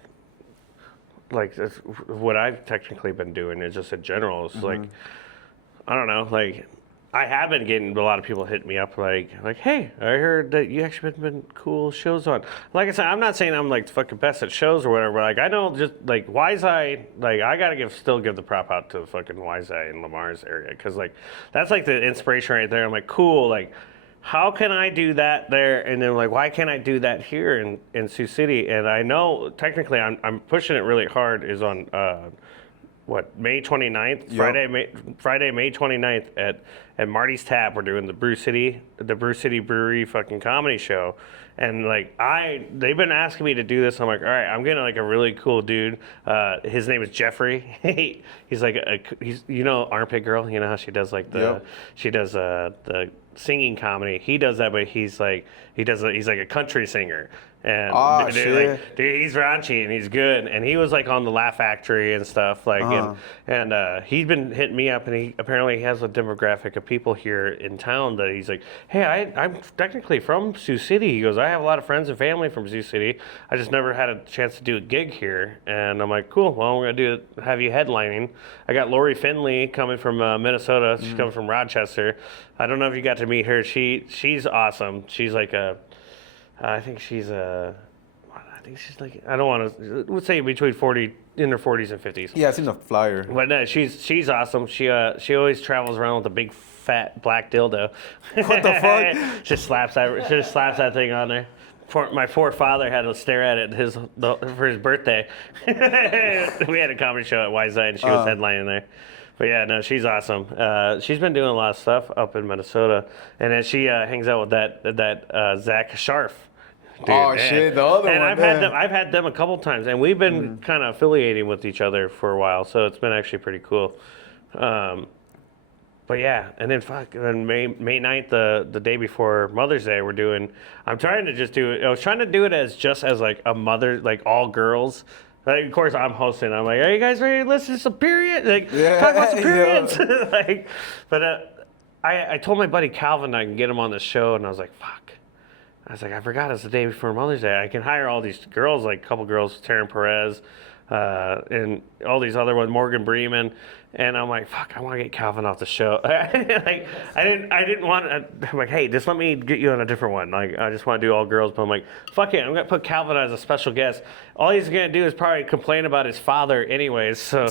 Like that's what I've technically been doing is just in general. It's like, I don't know, like I have been getting a lot of people hitting me up like, hey, I heard that you actually been cool shows on. Like I said, I'm not saying I'm like the fucking best at shows or whatever. But like I know just like Wise Eye, like I gotta still give the prop out to fucking Wise Eye in Lamar's area, because like that's like the inspiration right there. I'm like, cool, like. How can I do that there? And then like, why can't I do that here in Sioux City? And I know technically I'm pushing it really hard is on May 29th, yep. Friday, May 29th at Marty's Tap. We're doing the Brew City Brewery fucking comedy show. And like they've been asking me to do this. I'm like, all right, I'm getting like a really cool dude. His name is Jeffrey. He's like he's Armpit Girl. You know how she does like the singing comedy. He does that, but he's like a country singer. And dude, he's raunchy and he's good. And he was like on the Laugh Factory and stuff like, and he's been hitting me up, and he apparently has a demographic of people here in town that he's like, hey, I'm technically from Sioux City. He goes, I have a lot of friends and family from Sioux City. I just never had a chance to do a gig here. And I'm like, cool. Well, I'm gonna have you headlining. I got Lori Finley coming from Minnesota. She's coming from Rochester. I don't know if you got to meet her. She's awesome. She's like I think she's like, I don't want to, let's say between 40, in her 40s and 50s. Yeah, I've seen the flyer. But no, she's awesome. She always travels around with a big fat black dildo. What the fuck? Just slaps that thing on there. My forefather had to stare at it for his birthday. We had a comedy show at Wise Eye, and she was headlining there. But yeah, no, she's awesome. She's been doing a lot of stuff up in Minnesota, and then she hangs out with that Zach Sarff. Dude, oh shit, the other and one. I've had them a couple times, and we've been kind of affiliating with each other for a while, so it's been actually pretty cool. But yeah, and then May 9th, the day before Mother's Day, I'm trying to just do it. I was trying to do it as like a mother, like all girls. Like, of course, I'm hosting. I'm like, are you guys ready to listen to some period? Like, talk about some periods. I told my buddy Calvin I can get him on the show, and I was like, fuck. I was like, I forgot it's the day before Mother's Day. I can hire all these girls, like a couple girls, Taryn Perez, and all these other ones, Morgan Bremen. And I'm like, fuck, I want to get Calvin off the show. Like, I didn't want to, I'm like, hey, just let me get you on a different one. Like, I just want to do all girls, but I'm like, fuck it, I'm going to put Calvin as a special guest. All he's going to do is probably complain about his father anyways, so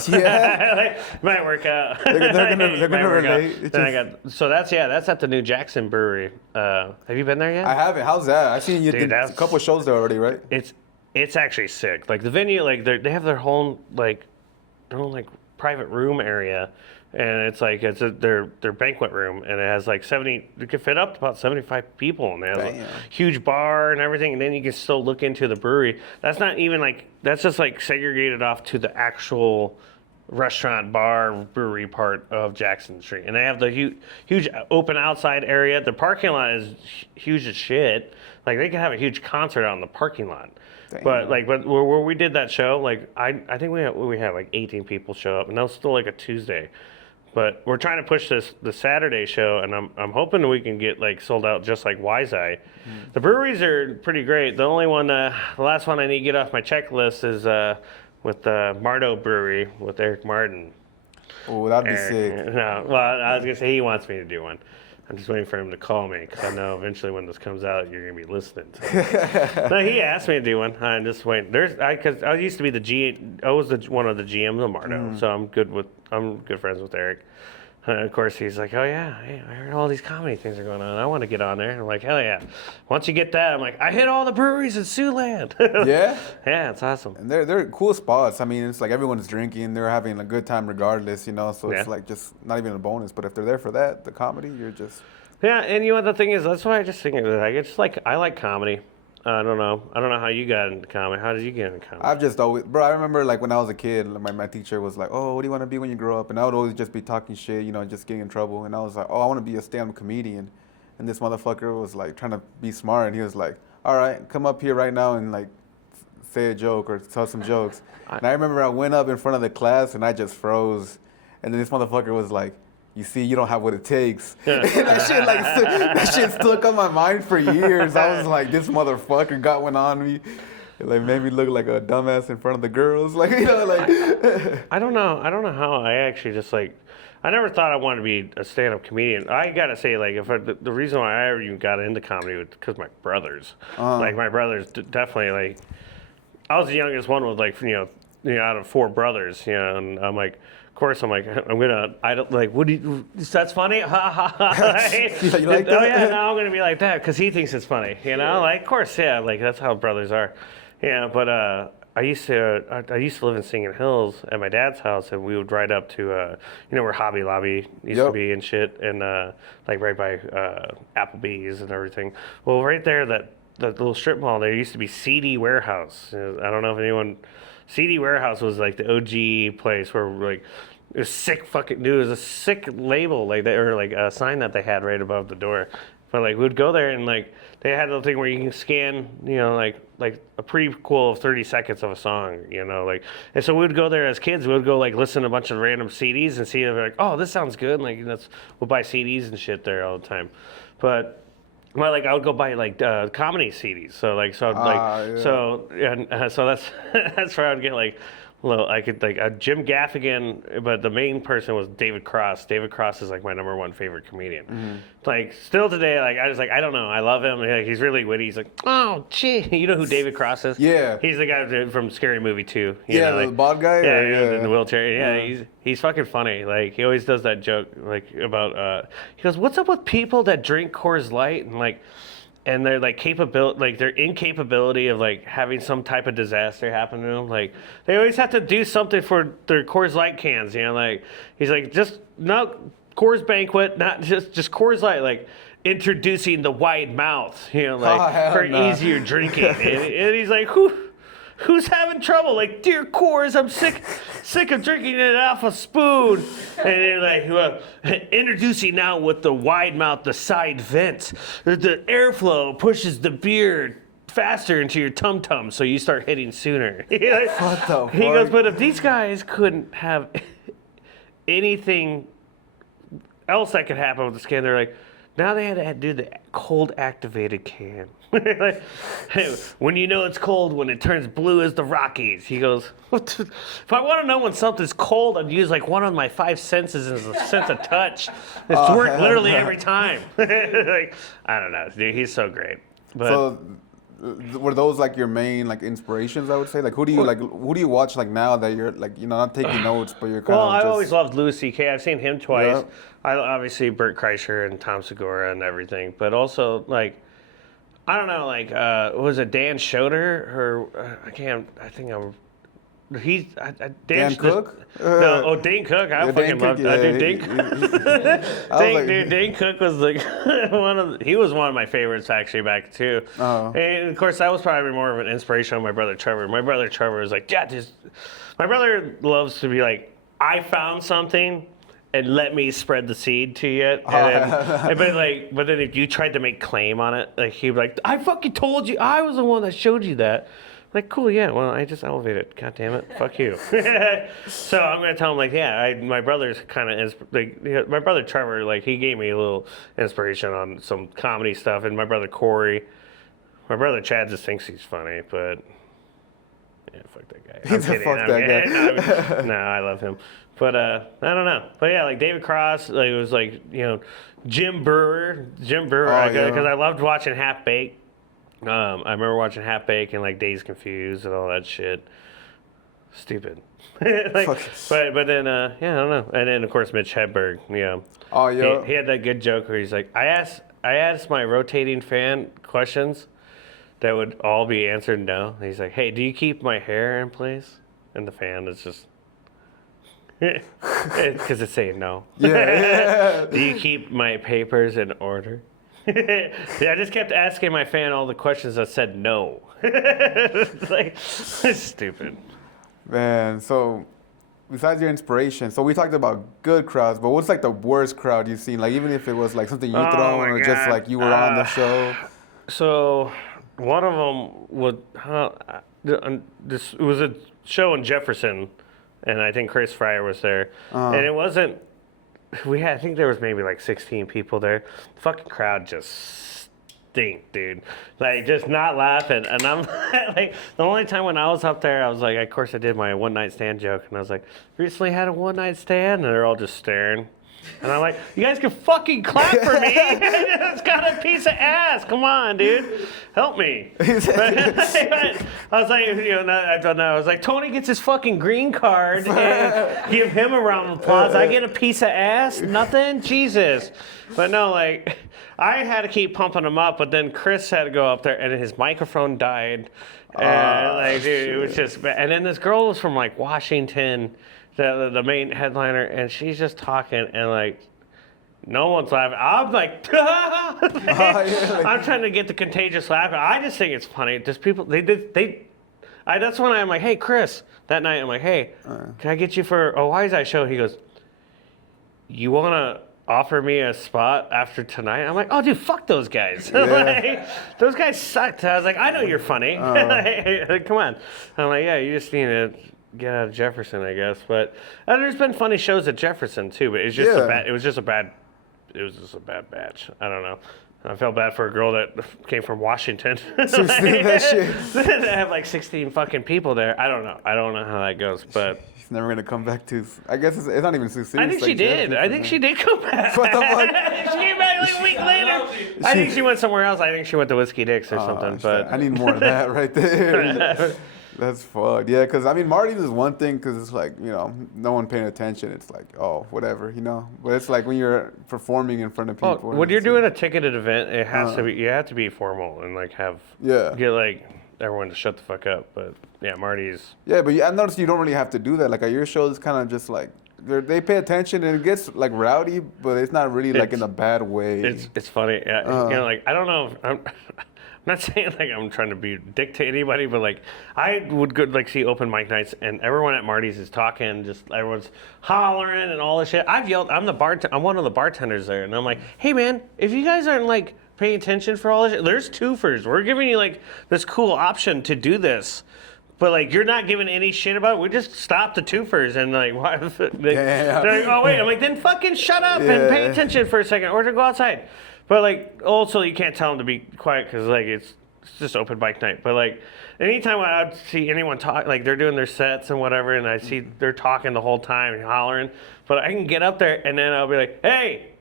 might work out. They're gonna relate. So that's at the new Jackson Brewery. Have you been there yet? I haven't. How's that? I've seen you did a couple of shows there already, right? It's actually sick. Like the venue, like they have their own private room area, and it's like their banquet room, and it has like 70. You can fit up to about 75 people, and they have a huge bar and everything. And then you can still look into the brewery. That's not even like that's just like segregated off to the actual restaurant, bar, brewery part of Jackson Street, and they have the huge open outside area. The parking lot is huge as shit. Like they can have a huge concert out in the parking lot. But where we did that show, like I think we had like 18 people show up, and that was still like a Tuesday. But we're trying to push the Saturday show, and I'm hoping we can get like sold out just like Wise Eye. The breweries are pretty great. The only one, the last one I need to get off my checklist is with the Mardo Brewery with Eric Martin. Oh, that'd be sick. No, well, I was gonna say he wants me to do one. I'm just waiting for him to call me because I know eventually when this comes out, you're gonna be listening. So. No, he asked me to do one. I'm just waiting. Because I used to be I was one of the GMs of Mardo, so I'm good friends with Eric. And of course, he's like, "Oh yeah, hey, I heard all these comedy things are going on. I want to get on there." And I'm like, "Hell yeah!" Once you get that, I'm like, "I hit all the breweries in Siouxland." Yeah? Yeah, it's awesome. And they're cool spots. I mean, it's like everyone's drinking, they're having a good time regardless, you know. So it's Yeah. like just not even a bonus. But if they're there for that, the comedy, you're just. Yeah, and you know what the thing is? That's why I just think I like comedy. I don't know how you got into comedy. How did you get into comedy? I've just always, bro. I remember like when I was a kid, like, my teacher was like, "Oh, what do you want to be when you grow up?" And I would always just be talking shit, you know, just getting in trouble. And I was like, "Oh, I want to be a stand-up comedian." And this motherfucker was like trying to be smart, and he was like, "All right, come up here right now and like say a joke or tell some jokes." And I remember I went up in front of the class and I just froze. And then this motherfucker was like, "You see, you don't have what it takes." And that shit stuck on my mind for years. I was like, this motherfucker got one on me. It like made me look like a dumbass in front of the girls. Like, you know, like. I don't know how I actually just like. I never thought I wanted to be a stand-up comedian. I gotta say, like, the reason why I ever even got into comedy was because my brothers. Like my brothers definitely like. I was the youngest one with like out of 4 brothers, and I'm like. Of course, I don't like, what do you, that's funny? Ha ha ha. Like, You like that? Oh yeah, now I'm going to be like that because he thinks it's funny, like, of course, yeah, like, that's how brothers are. Yeah, but I used to live in Singing Hills at my dad's house, and we would ride up to, where Hobby Lobby used to be and shit, and like right by Applebee's and everything. Well, right there, the little strip mall, there used to be CD Warehouse. I don't know if anyone... CD Warehouse was like the OG place where like it was sick fucking dude. It was a sick label like that, or like a sign that they had right above the door. But like we'd go there and like they had the thing where you can scan, like a prequel of 30 seconds of a song, like. And so we would go there as kids. We would go like listen to a bunch of random CDs and see if like, oh, this sounds good. And, like we'll buy CDs and shit there all the time, but. Well, like I would go buy like comedy CDs, so that's that's where I would get like, I could like Jim Gaffigan, but the main person was David Cross. David Cross is like my #1 favorite comedian. Like still today, like I don't know, I love him. Like, he's really witty. He's like, oh gee, you know who David Cross is? Yeah. He's the guy from Scary Movie 2. The bald guy. In the wheelchair. Yeah, he's fucking funny. Like he always does that joke like about he goes, what's up with people that drink Coors Light and like. And they're like their incapability of like having some type of disaster happen to them. Like they always have to do something for their Coors Light cans. Like he's like just not Coors Banquet, not just Coors Light. Like introducing the wide mouth. For easier drinking. and he's like, who's having trouble? Like, dear Coors, I'm sick of drinking it off a spoon. And they're like, well, introducing now with the wide mouth, the side vent. The airflow pushes the beer faster into your tum-tum, so you start hitting sooner. What the fuck? He goes, but if these guys couldn't have anything else that could happen with the can, they're like, now they had to do the cold activated can. Like, hey, when you know it's cold, when it turns blue as the Rockies. He goes, if I want to know when something's cold, I'd use like one of my 5 senses as a sense of touch. It's worked literally every time. Like, I don't know, dude, he's so great. But, so, were those like your main like inspirations? I would say, like who do you watch like now that you're like not taking notes, but you're kind of. Well, I always loved Louis C.K. I've seen him twice. Yep. I obviously Bert Kreischer and Tom Segura and everything, but also like. I don't know, like, was it Dan Schroeder or Dan Cook? Dane Cook. I fucking loved Dane Cook. Dane Cook was like he was one of my favorites actually back too. Oh. And of course that was probably more of an inspiration on my brother Trevor. My brother Trevor was like, yeah, my brother loves to be like, I found something. And let me spread the seed to you. But then if you tried to make claim on it, like he'd be like, I fucking told you, I was the one that showed you that. Like, cool, yeah. Well, I just elevated. God damn it, fuck you. So I'm gonna tell him like, yeah, my brother's kind of my brother Trevor, like he gave me a little inspiration on some comedy stuff, and my brother Corey, my brother Chad just thinks he's funny, but yeah, fuck that guy. He's a fuck that guy. No, I love him, but I don't know. But yeah, like David Cross, like it was like Jim Brewer, because I loved watching Half Baked. I remember watching Half Baked and like Days Confused and all that shit. Stupid. Like, but then I don't know. And then of course Mitch Hedberg. Yeah. Oh yeah. He had that good joke where he's like, I asked my rotating fan questions that would all be answered no. And he's like, hey, do you keep my hair in place? And the fan is just. Because it's saying no. Yeah. Do you keep my papers in order? Yeah, I just kept asking my fan all the questions that said no. It's like, it's stupid. Man, so besides your inspiration, so we talked about good crowds, but what's like the worst crowd you've seen? Like even if it was like something you thrown or just like you were on the show. So one of them would it was a show in Jefferson, and I think Chris Fryer was there, and it wasn't. I think there was maybe like 16 people there. The fucking crowd just stink, dude. Like, just not laughing. And I'm like, the only time when I was up there, I was like, of course I did my one night stand joke. And I was like, recently had a one night stand? And they're all just staring. And I'm like, you guys can fucking clap for me. I just got a piece of ass. Come on, dude. Help me. I was like, I was like, Tony gets his fucking green card and give him a round of applause. I get a piece of ass? Nothing? Jesus. But no, like, I had to keep pumping him up, but then Chris had to go up there and his microphone died. And like, dude, it was just bad. And then this girl was from like Washington, the main headliner, and she's just talking and like no one's laughing. I'm like, I'm trying to get the contagious laugh. I just think it's funny. Just people, that's when I'm like, hey Chris, that night I'm like, hey, can I get you for a Wise Eye show? He goes, you want to offer me a spot after tonight? I'm like, oh dude, fuck those guys. Like, those guys sucked. I was like, I know you're funny. Like, come on. I'm like, yeah, you just need to get out of Jefferson, I guess. But there's been funny shows at Jefferson too, but it's just it was just a bad batch. I don't know. I felt bad for a girl that came from Washington. That shit. They have like 16 fucking people there. I don't know how that goes, but She's never gonna come back to. I guess it's not even so serious. I think she did. I think she did come back. What the fuck? She came back like a week later. I think she went somewhere else. I think she went to Whiskey Dick's or something. But I need more of that right there. That's fucked. Yeah, because I mean, Marty's is one thing because it's like, no one paying attention. It's like, oh, whatever, But it's like when you're performing in front of people. When you're doing a ticketed event, it has to be. You have to be formal and like get like everyone to shut the fuck up. But yeah, Marty's. Yeah, but I noticed you don't really have to do that. Like at your show, it's kind of just like they pay attention and it gets like rowdy, but it's not really like in a bad way. It's funny. Like I don't know. I'm not saying like I'm trying to be dick to anybody, but like I would go like see open mic nights and everyone at Marty's is talking, just everyone's hollering and all this shit. I've yelled. I'm one of the bartenders there, and I'm like, hey man, if you guys aren't like paying attention for all this shit, there's twofers. We're giving you like this cool option to do this. But like you're not giving any shit about it. We just stop the twofers and like why? They're like, oh wait, I'm like then fucking shut up and pay attention for a second, or to go outside. But like also you can't tell them to be quiet because like it's just open mic night. But like anytime I would see anyone talk, like they're doing their sets and whatever, and I see they're talking the whole time and hollering. But I can get up there and then I'll be like, hey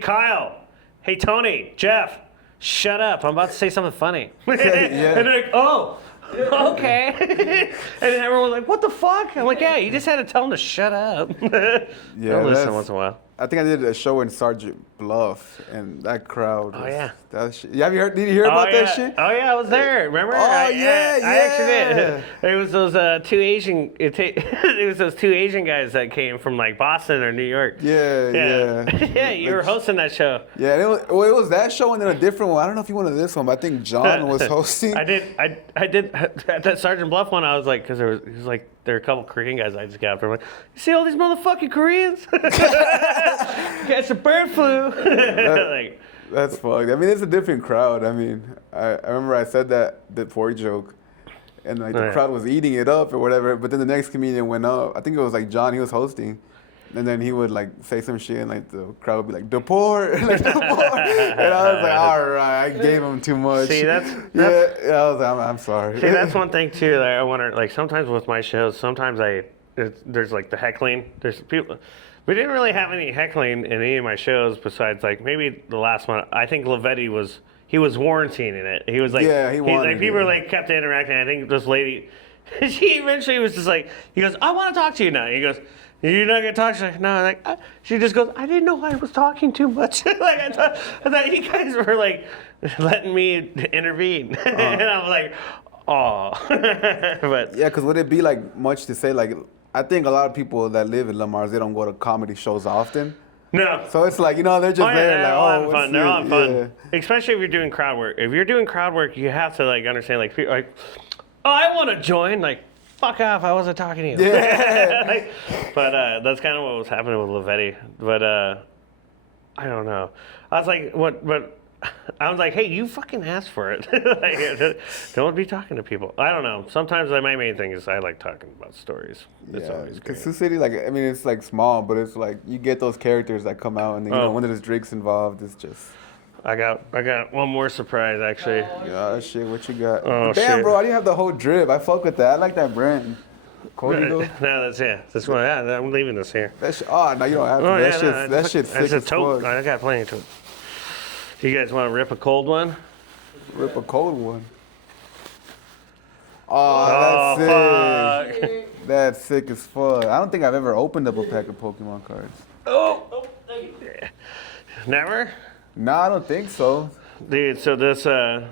Kyle, hey Tony, Jeff, shut up! I'm about to say something funny. And they're like, oh. Okay. And then everyone's like, what the fuck? I'm like, yeah, you just had to tell them to shut up. I'll listen once in a while. I think I did a show in Sergeant Bluff, and that crowd. Oh yeah. That shit. Did you hear about that shit? Oh yeah, I was there. Remember? Oh I actually did. It was those two Asian. It was those two Asian guys that came from like Boston or New York. Yeah. Yeah, you were hosting that show. Yeah, and it was that show and then a different one. I don't know if you wanted this one, but I think John was hosting. I did at that Sergeant Bluff one. I was like, because there was like. There were a couple Korean guys I just got after. I'm like, you see all these motherfucking Koreans? Got some bird flu. That's fucked. I mean, it's a different crowd. I mean, I remember I said that Poi joke, and like the crowd was eating it up or whatever. But then the next comedian went up. I think it was like John. He was hosting. And then he would like say some shit, and like the crowd would be like, "Deport!" like deport. And I was like, "All right, I gave him too much." See, that's yeah. I was like, I'm sorry. See, that's one thing too. That I wonder, like sometimes with my shows, sometimes there's like the heckling. There's people. We didn't really have any heckling in any of my shows besides like maybe the last one. I think Lavetti was quarantining it. He was like, yeah, he wanted like people were like kept interacting. I think this lady, she eventually was just like, he goes, "I want to talk to you now." He goes, "You're not gonna talk?" She's like, "No." Like, she just goes, "I didn't know I was talking too much." Like I thought you guys were like letting me intervene, and I was like, "Oh." But yeah, because would it be like much to say? Like, I think a lot of people that live in Lamar's, they don't go to comedy shows often. no. So it's like, they're just there like, having fun. what's They're it? all fun. Yeah. Especially if you're doing crowd work. If you're doing crowd work, you have to like understand like people like, "Oh, I want to join." Like, fuck off! I wasn't talking to you. Yeah. But that's kind of what was happening with Lavetti. But I don't know. I was like, what? But I was like, hey, you fucking asked for it. Like, don't be talking to people. I don't know. Sometimes my main thing is I like talking about stories. It's always great. Because Sioux City, like, I mean, it's like small, but it's like you get those characters that come out, and then, when there's drinks involved, it's just. I got one more surprise actually. Yeah, shit. What you got? Oh, Damn, shit. bro, I didn't have the whole drip. I fuck with that. I like that brand. Codigo. No, that's one. Yeah, I'm leaving this here. That shit. Oh, no, you don't have to. Oh, that yeah, shit. no, That shit's sick it's a as tote. fuck. I got plenty of tote. You guys want to rip a cold one? Rip a cold one. Oh, that's sick. That's sick as fuck. I don't think I've ever opened up a pack of Pokemon cards. Oh, thank you. Yeah. Never? No, I don't think so. Dude, so this, I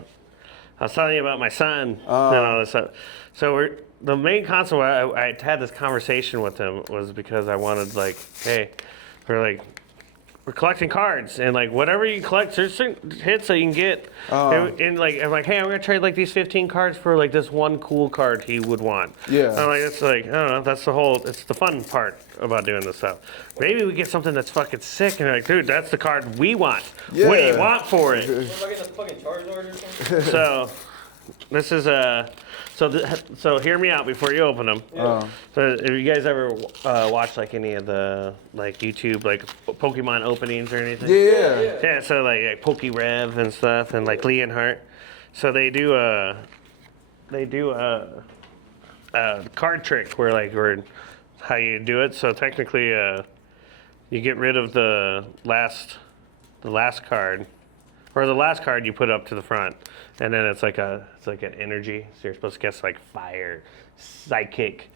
was telling you about my son and all this stuff. So the main concept why I had this conversation with him was because I wanted like, hey, we're collecting cards, and like whatever you collect, there's certain hits that you can get. And like I'm like, hey, I'm gonna trade like these 15 cards for like this one cool card he would want. Yeah. I'm like, it's like I don't know, that's the whole. It's the fun part about doing this stuff. Maybe we get something that's fucking sick, and they're like, dude, that's the card we want. Yeah. What do you want for it? What if I get the fucking Charizard or something? So, this is so hear me out before you open them. Yeah. So, if you guys ever watch like any of the like YouTube like Pokemon openings or anything? Yeah. Yeah. So like PokeRev and stuff, and like Leonhardt. So they do a card trick where how you do it. So technically, you get rid of the last card. Or the last card you put up to the front, and then it's like an energy. So you're supposed to guess like fire, psychic,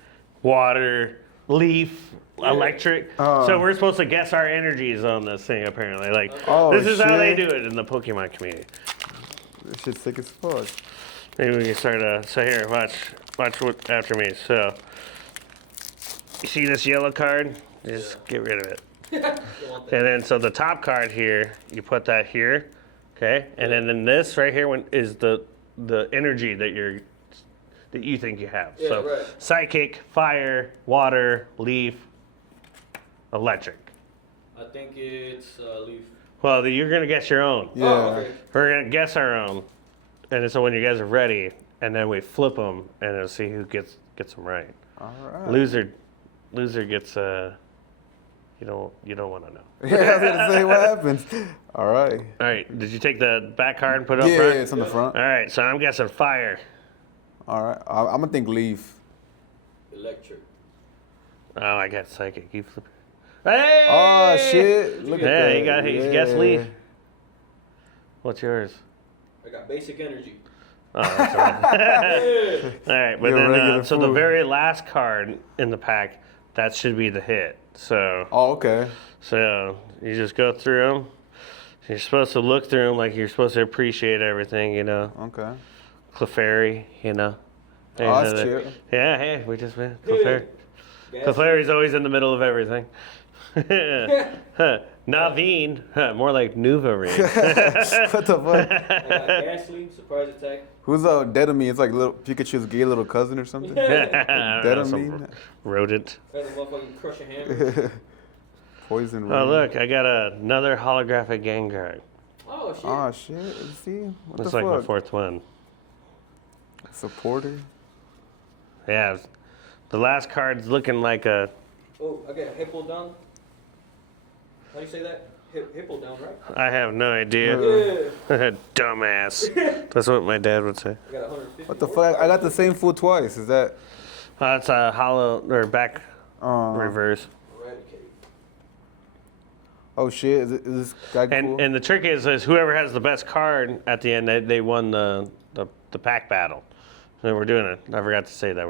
water, leaf, electric. So we're supposed to guess our energies on this thing apparently. Like this is how they do it in the Pokemon community. This shit's sick as fuck. Maybe we can start. So here, watch what after me. So you see this yellow card? Just get rid of it. And then so the top card here, you put that here. Okay, and then this right here is the energy that you think you have. Yeah, So right. psychic, fire, water, leaf, electric. I think it's Leaf. Well, you're gonna guess your own. Yeah. Oh, okay. We're gonna guess our own, and so when you guys are ready, and then we flip them, and we'll see who gets them right. All right. Loser gets you don't want to know. Yeah, I was gonna say what happens. All right. All right, did you take the back card and put it up Yeah, front? it's on the front. All right, so I'm guessing fire. All right. I'm gonna think leaf. Electric. Oh, I got psychic. You flip. Hey! Oh shit! Look Yeah, at that. you guessed leaf. What's yours? I got basic energy. Oh, that's all right. All right, but You're a then regular so the fool. very last card in the pack, that should be the hit. So Oh, okay. you just go through them. You're supposed to look through them like you're supposed to appreciate everything, you know. Okay. Clefairy, you know. Oh, that's cute. Yeah, hey, we just went Clefairy. Clefairy's always in the middle of everything. Naveen, more like Nuvarine. What the fuck? I got Ghastly, Surprise Attack. Who's dead of me? It's like little Pikachu's gay little cousin or something. I don't know, some Detamine? rodent. Has a motherfucking crush a hammer. Poison. Oh, ring. look, I got another holographic Gengar. Oh shit. Oh shit! Let's see. What It's the like fuck? my fourth one. Supporter. Yeah. The last card's looking like a. Oh, I got hippo down. How do you say that? Hippo down, right? I have no idea. Yeah. Dumbass. That's what my dad would say. I got 150. What the fuck? I got the same fool twice. Is that? That's a hollow or back reverse. Eradicate. Oh shit! Is this guy cool? And the trick is whoever has the best card at the end, they won the pack battle. So we're doing it. I forgot to say that.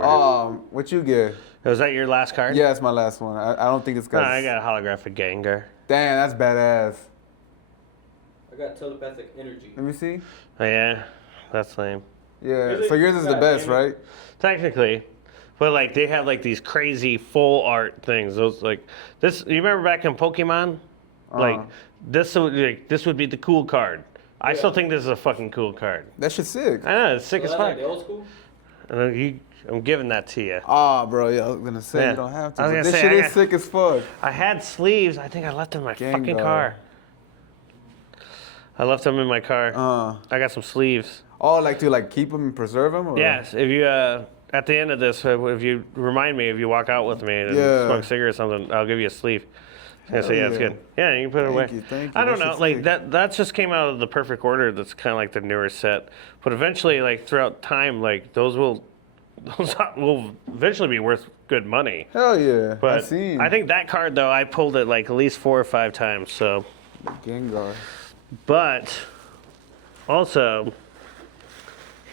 What you get? Was that your last card? Yeah, it's my last one. I don't think it's No, got. I got a holographic Gengar. Damn, that's badass. I got telepathic energy. Let me see. Oh, yeah, that's lame. Yeah. Is it? So yours is the God best, damn it. right? Technically. But like they have like these crazy full art things. Those like this. You remember back in Pokemon? Like this would be the cool card. I still think this is a fucking cool card. That shit's sick. I know it's sick So as that's fuck. like the old school? And I'm giving that to you. Bro, yeah, I was gonna say Yeah. you don't have to. I was But gonna this say, shit I is got- sick as fuck. I had sleeves. I think I left them in my fucking Gengar. car. I left them in my car. I got some sleeves. Oh, like to keep them and preserve them? Or? Yes, if you at the end of this, if you remind me, if you walk out with me and smoke a cigarette or something, I'll give you a sleeve. I say, yeah, it's yeah. good. Yeah, you can put it away. Thank you. I don't That know, shit's like sick. that just came out of the perfect order. That's kind of like the newer set, but eventually, like throughout time, like those will eventually be worth good money. Hell yeah. But I seen. I think that card though, I pulled it like at least 4 or 5 times. So, Gengar. but also,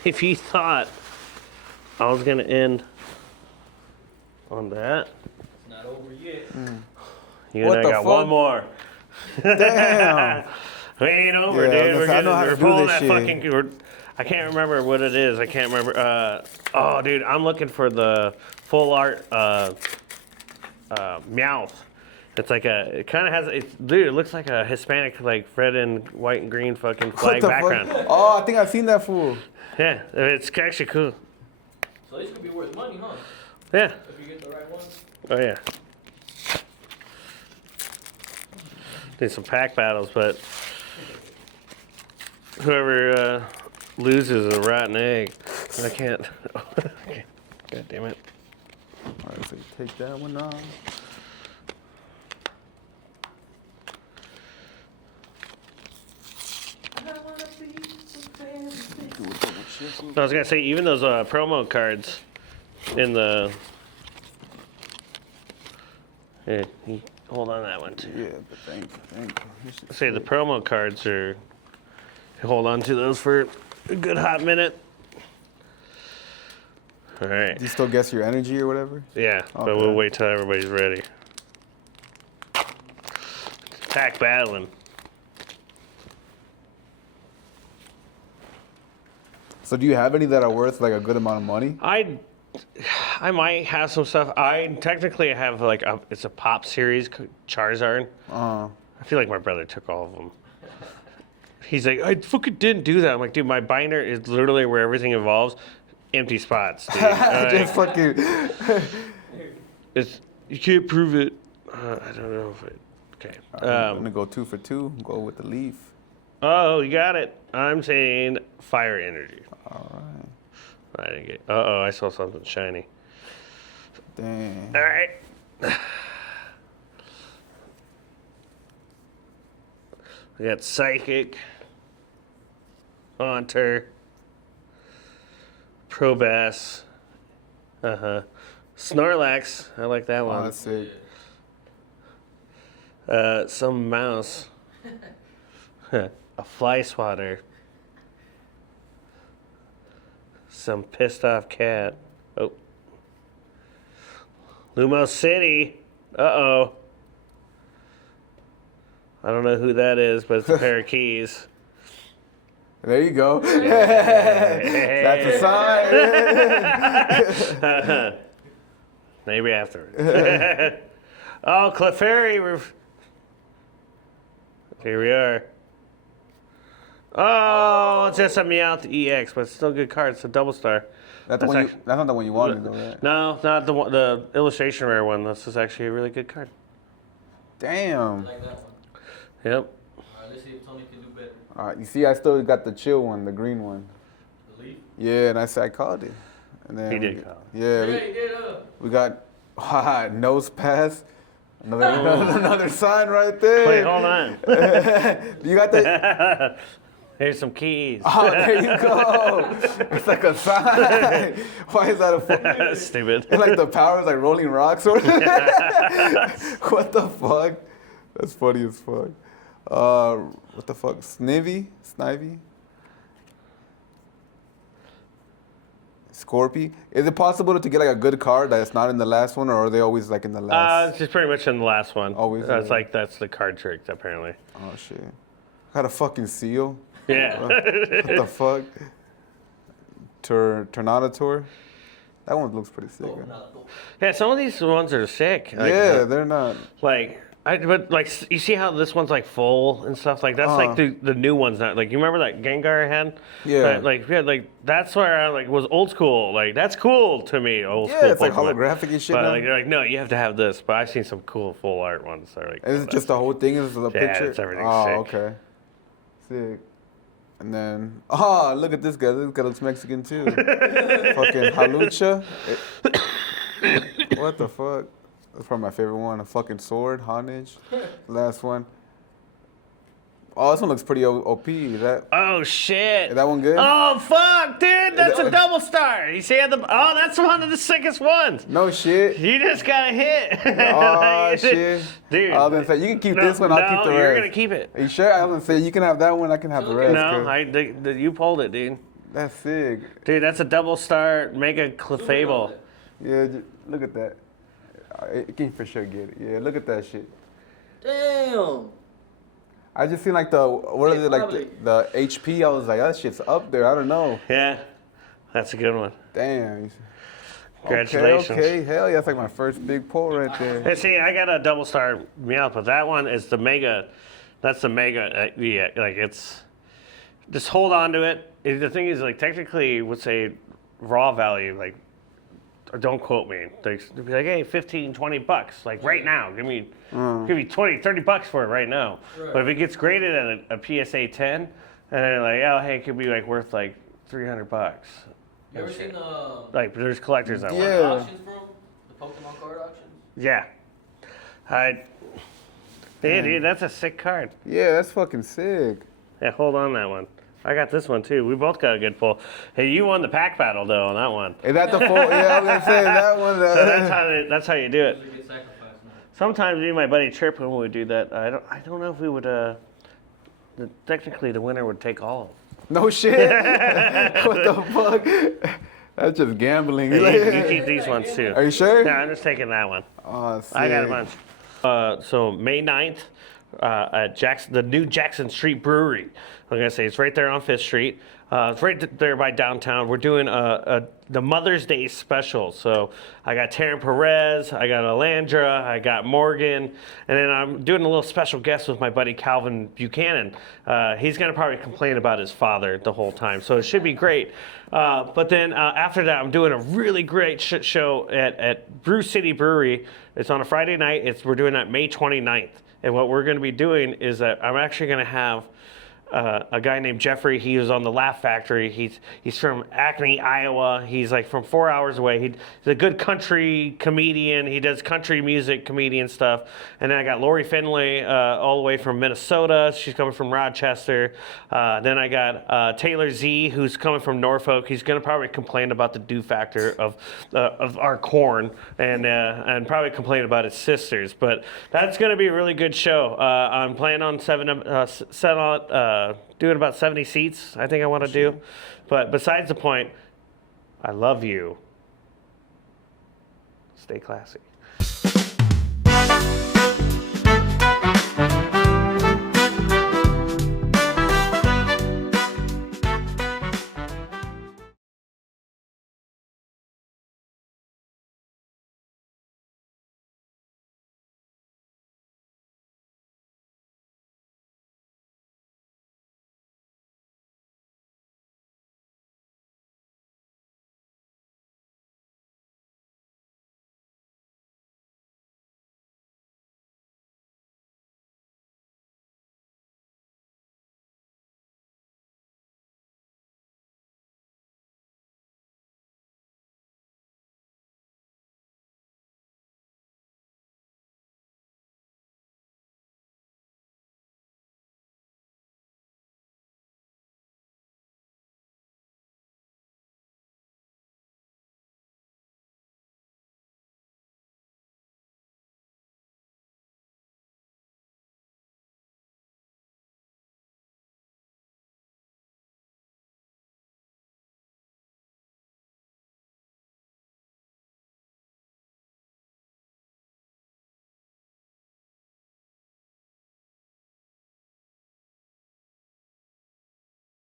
if you thought I was gonna end on that, It's not over yet. you What and I the got fuck? one more. Damn. We ain't over, Yeah, dude. I know how to We're do pulling this that shit. fucking. I can't remember what it is. I can't remember. Oh, dude, I'm looking for the full art Meowth. It's like it kind of has, dude, it looks like a Hispanic, like red and white and green fucking What flag the background. fuck? Oh, I think I've seen that fool. Yeah, it's actually cool. So this could be worth money, huh? Yeah. If you get the right one. Oh, yeah. Need some pack battles, but whoever loses a rotten egg. I can't. God damn it. All right, so you take that one off. I was gonna say even those promo cards in the. Here, hold on that one too. Yeah, but thank you. This shit's Say the sick. promo cards are. Hold on to those for a good hot minute. All right. Do you still guess your energy or whatever? Yeah, but Okay. we'll wait till everybody's ready. Pack battling. So do you have any that are worth like a good amount of money? I might have some stuff. I technically have like it's a pop series Charizard. I feel like my brother took all of them. He's like, I fucking didn't do that. I'm like, dude, my binder is literally where everything evolves. Empty spots, dude. Just fucking. It's you can't prove it. I don't know if it. Okay. I'm gonna go 2 for 2. Go with the leaf. Oh, you got it. I'm saying fire energy. All right. I didn't get. Uh-oh, I saw something shiny. Damn. All right. We got Psychic, Haunter, Probass, Snorlax. I like that Oh, one. that's sick. Some mouse, a fly swatter, some pissed off cat. Oh, Lumos City. Uh-oh. I don't know who that is, but it's a pair of keys. There you go. That's a sign. Maybe after. Oh, Clefairy. Here we are. Oh, it's just a Meowth EX, but it's still a good card. It's a double star. That's not the one you wanted, though, right? No, not the illustration rare one. This is actually a really good card. Damn. Like that one. Yep. Alright, let's see if Tony can do better. All right, you see, I still got the chill one, the green one. The leaf? Yeah, and I said I called it. And then He did call. Yeah, Yeah, he did. we got nose pass. Another sign right there. Wait, hold on. You got that? Here's some keys. Oh, there you go. It's like a sign. Why is that a Stupid. And like the power is like rolling rocks or what the fuck? That's funny as fuck. What the fuck? Snivy? Scorpy? Is it possible to get like a good card that's not in the last one, or are they always like in the last? It's just pretty much in the last one. Always. That's the card trick apparently. Oh shit! Got a fucking seal. Yeah. What the fuck? Tornado. That one looks pretty sick. Yeah, some of these ones are sick. Like, Yeah, they're not. But like you see how this one's like full and stuff like that's like the new ones now. Like you remember that Gengar I had? Yeah. Like that's where I like was old school. Like that's cool to me. Old school. Yeah, it's like Pokemon. holographic and shit. But now. like they're like, no, you have to have this. But I've seen some cool full art ones. That are like, Is it just the whole thing? Is the picture? it's everything sick. Okay. Sick. And then, look at this guy. This guy looks Mexican too. Fucking Halucha. What the fuck? That's probably my favorite one. A fucking sword, Honage. Last one. Oh, this one looks pretty OP. Oh shit! Is that one good? Oh fuck, dude! That's a double star. You see that's one of the sickest ones. No shit. You just got a hit. Oh shit. Dude. I was gonna say you can keep this one. I'll keep the rest. You're gonna keep it. Are you sure? I was gonna say you can have that one. I can have the rest. No, you pulled it, dude. That's sick. Dude, that's a double star Mega Clefable. Yeah, look at that. You can for sure get it. Yeah, look at that shit. Damn. I just seen like the HP. I was like, that shit's up there. I don't know. Yeah, that's a good one. Damn. Congratulations. Okay, hell yeah, that's like my first big pull right there. Hey, see, I got a double star Meowth, but that one is the Mega. That's the Mega. Yeah, like it's. Just hold on to it. The thing is, like, technically, would say raw value, like, or don't quote me. They'd be like, hey, 15, 20 bucks. Like, right now. Give me 20, 30 bucks for it right now. Right. But if it gets graded at a PSA 10, and they're like, oh, hey, it could be, like, worth, like, 300 bucks. You ever seen the Like, there's collectors that want it. Yeah. auctions from the Pokemon card auctions? Yeah. Dude, that's a sick card. Yeah, that's fucking sick. Yeah, hold on that one. I got this one too. We both got a good pull. Hey, you won the pack battle though on that one. Is that the full? Yeah, I was gonna say that one. So that's how you do it. Those are good sacrifice now. Sometimes me and my buddy Chirp when we would do that. I don't know if we would. Technically, the winner would take all of them. No shit. What the fuck? That's just gambling. You keep these ones too. Are you sure? Yeah, I'm just taking that one. Oh, sick. I got a bunch. So May 9th, at the new Jackson Street Brewery. I'm gonna say it's right there on 5th Street. It's right there by downtown. We're doing the Mother's Day special. So I got Taryn Perez, I got Alandra, I got Morgan, and then I'm doing a little special guest with my buddy Calvin Buchanan. He's gonna probably complain about his father the whole time, so it should be great. But then after that, I'm doing a really great show at Brew City Brewery. It's on a Friday night. We're doing that May 29th. And what we're going to be doing is that I'm actually going to have a guy named Jeffrey. He was on the Laugh Factory. He's from Acme, Iowa. He's like from 4 hours away. He's a good country comedian. He does country music, comedian stuff. And then I got Lori Finlay all the way from Minnesota. She's coming from Rochester. Then I got Taylor Z, who's coming from Norfolk. He's going to probably complain about the dew factor of our corn and probably complain about his sisters. But that's going to be a really good show. I'm planning on doing about 70 seats, I think I want to do. But besides the point, I love you. Stay classy.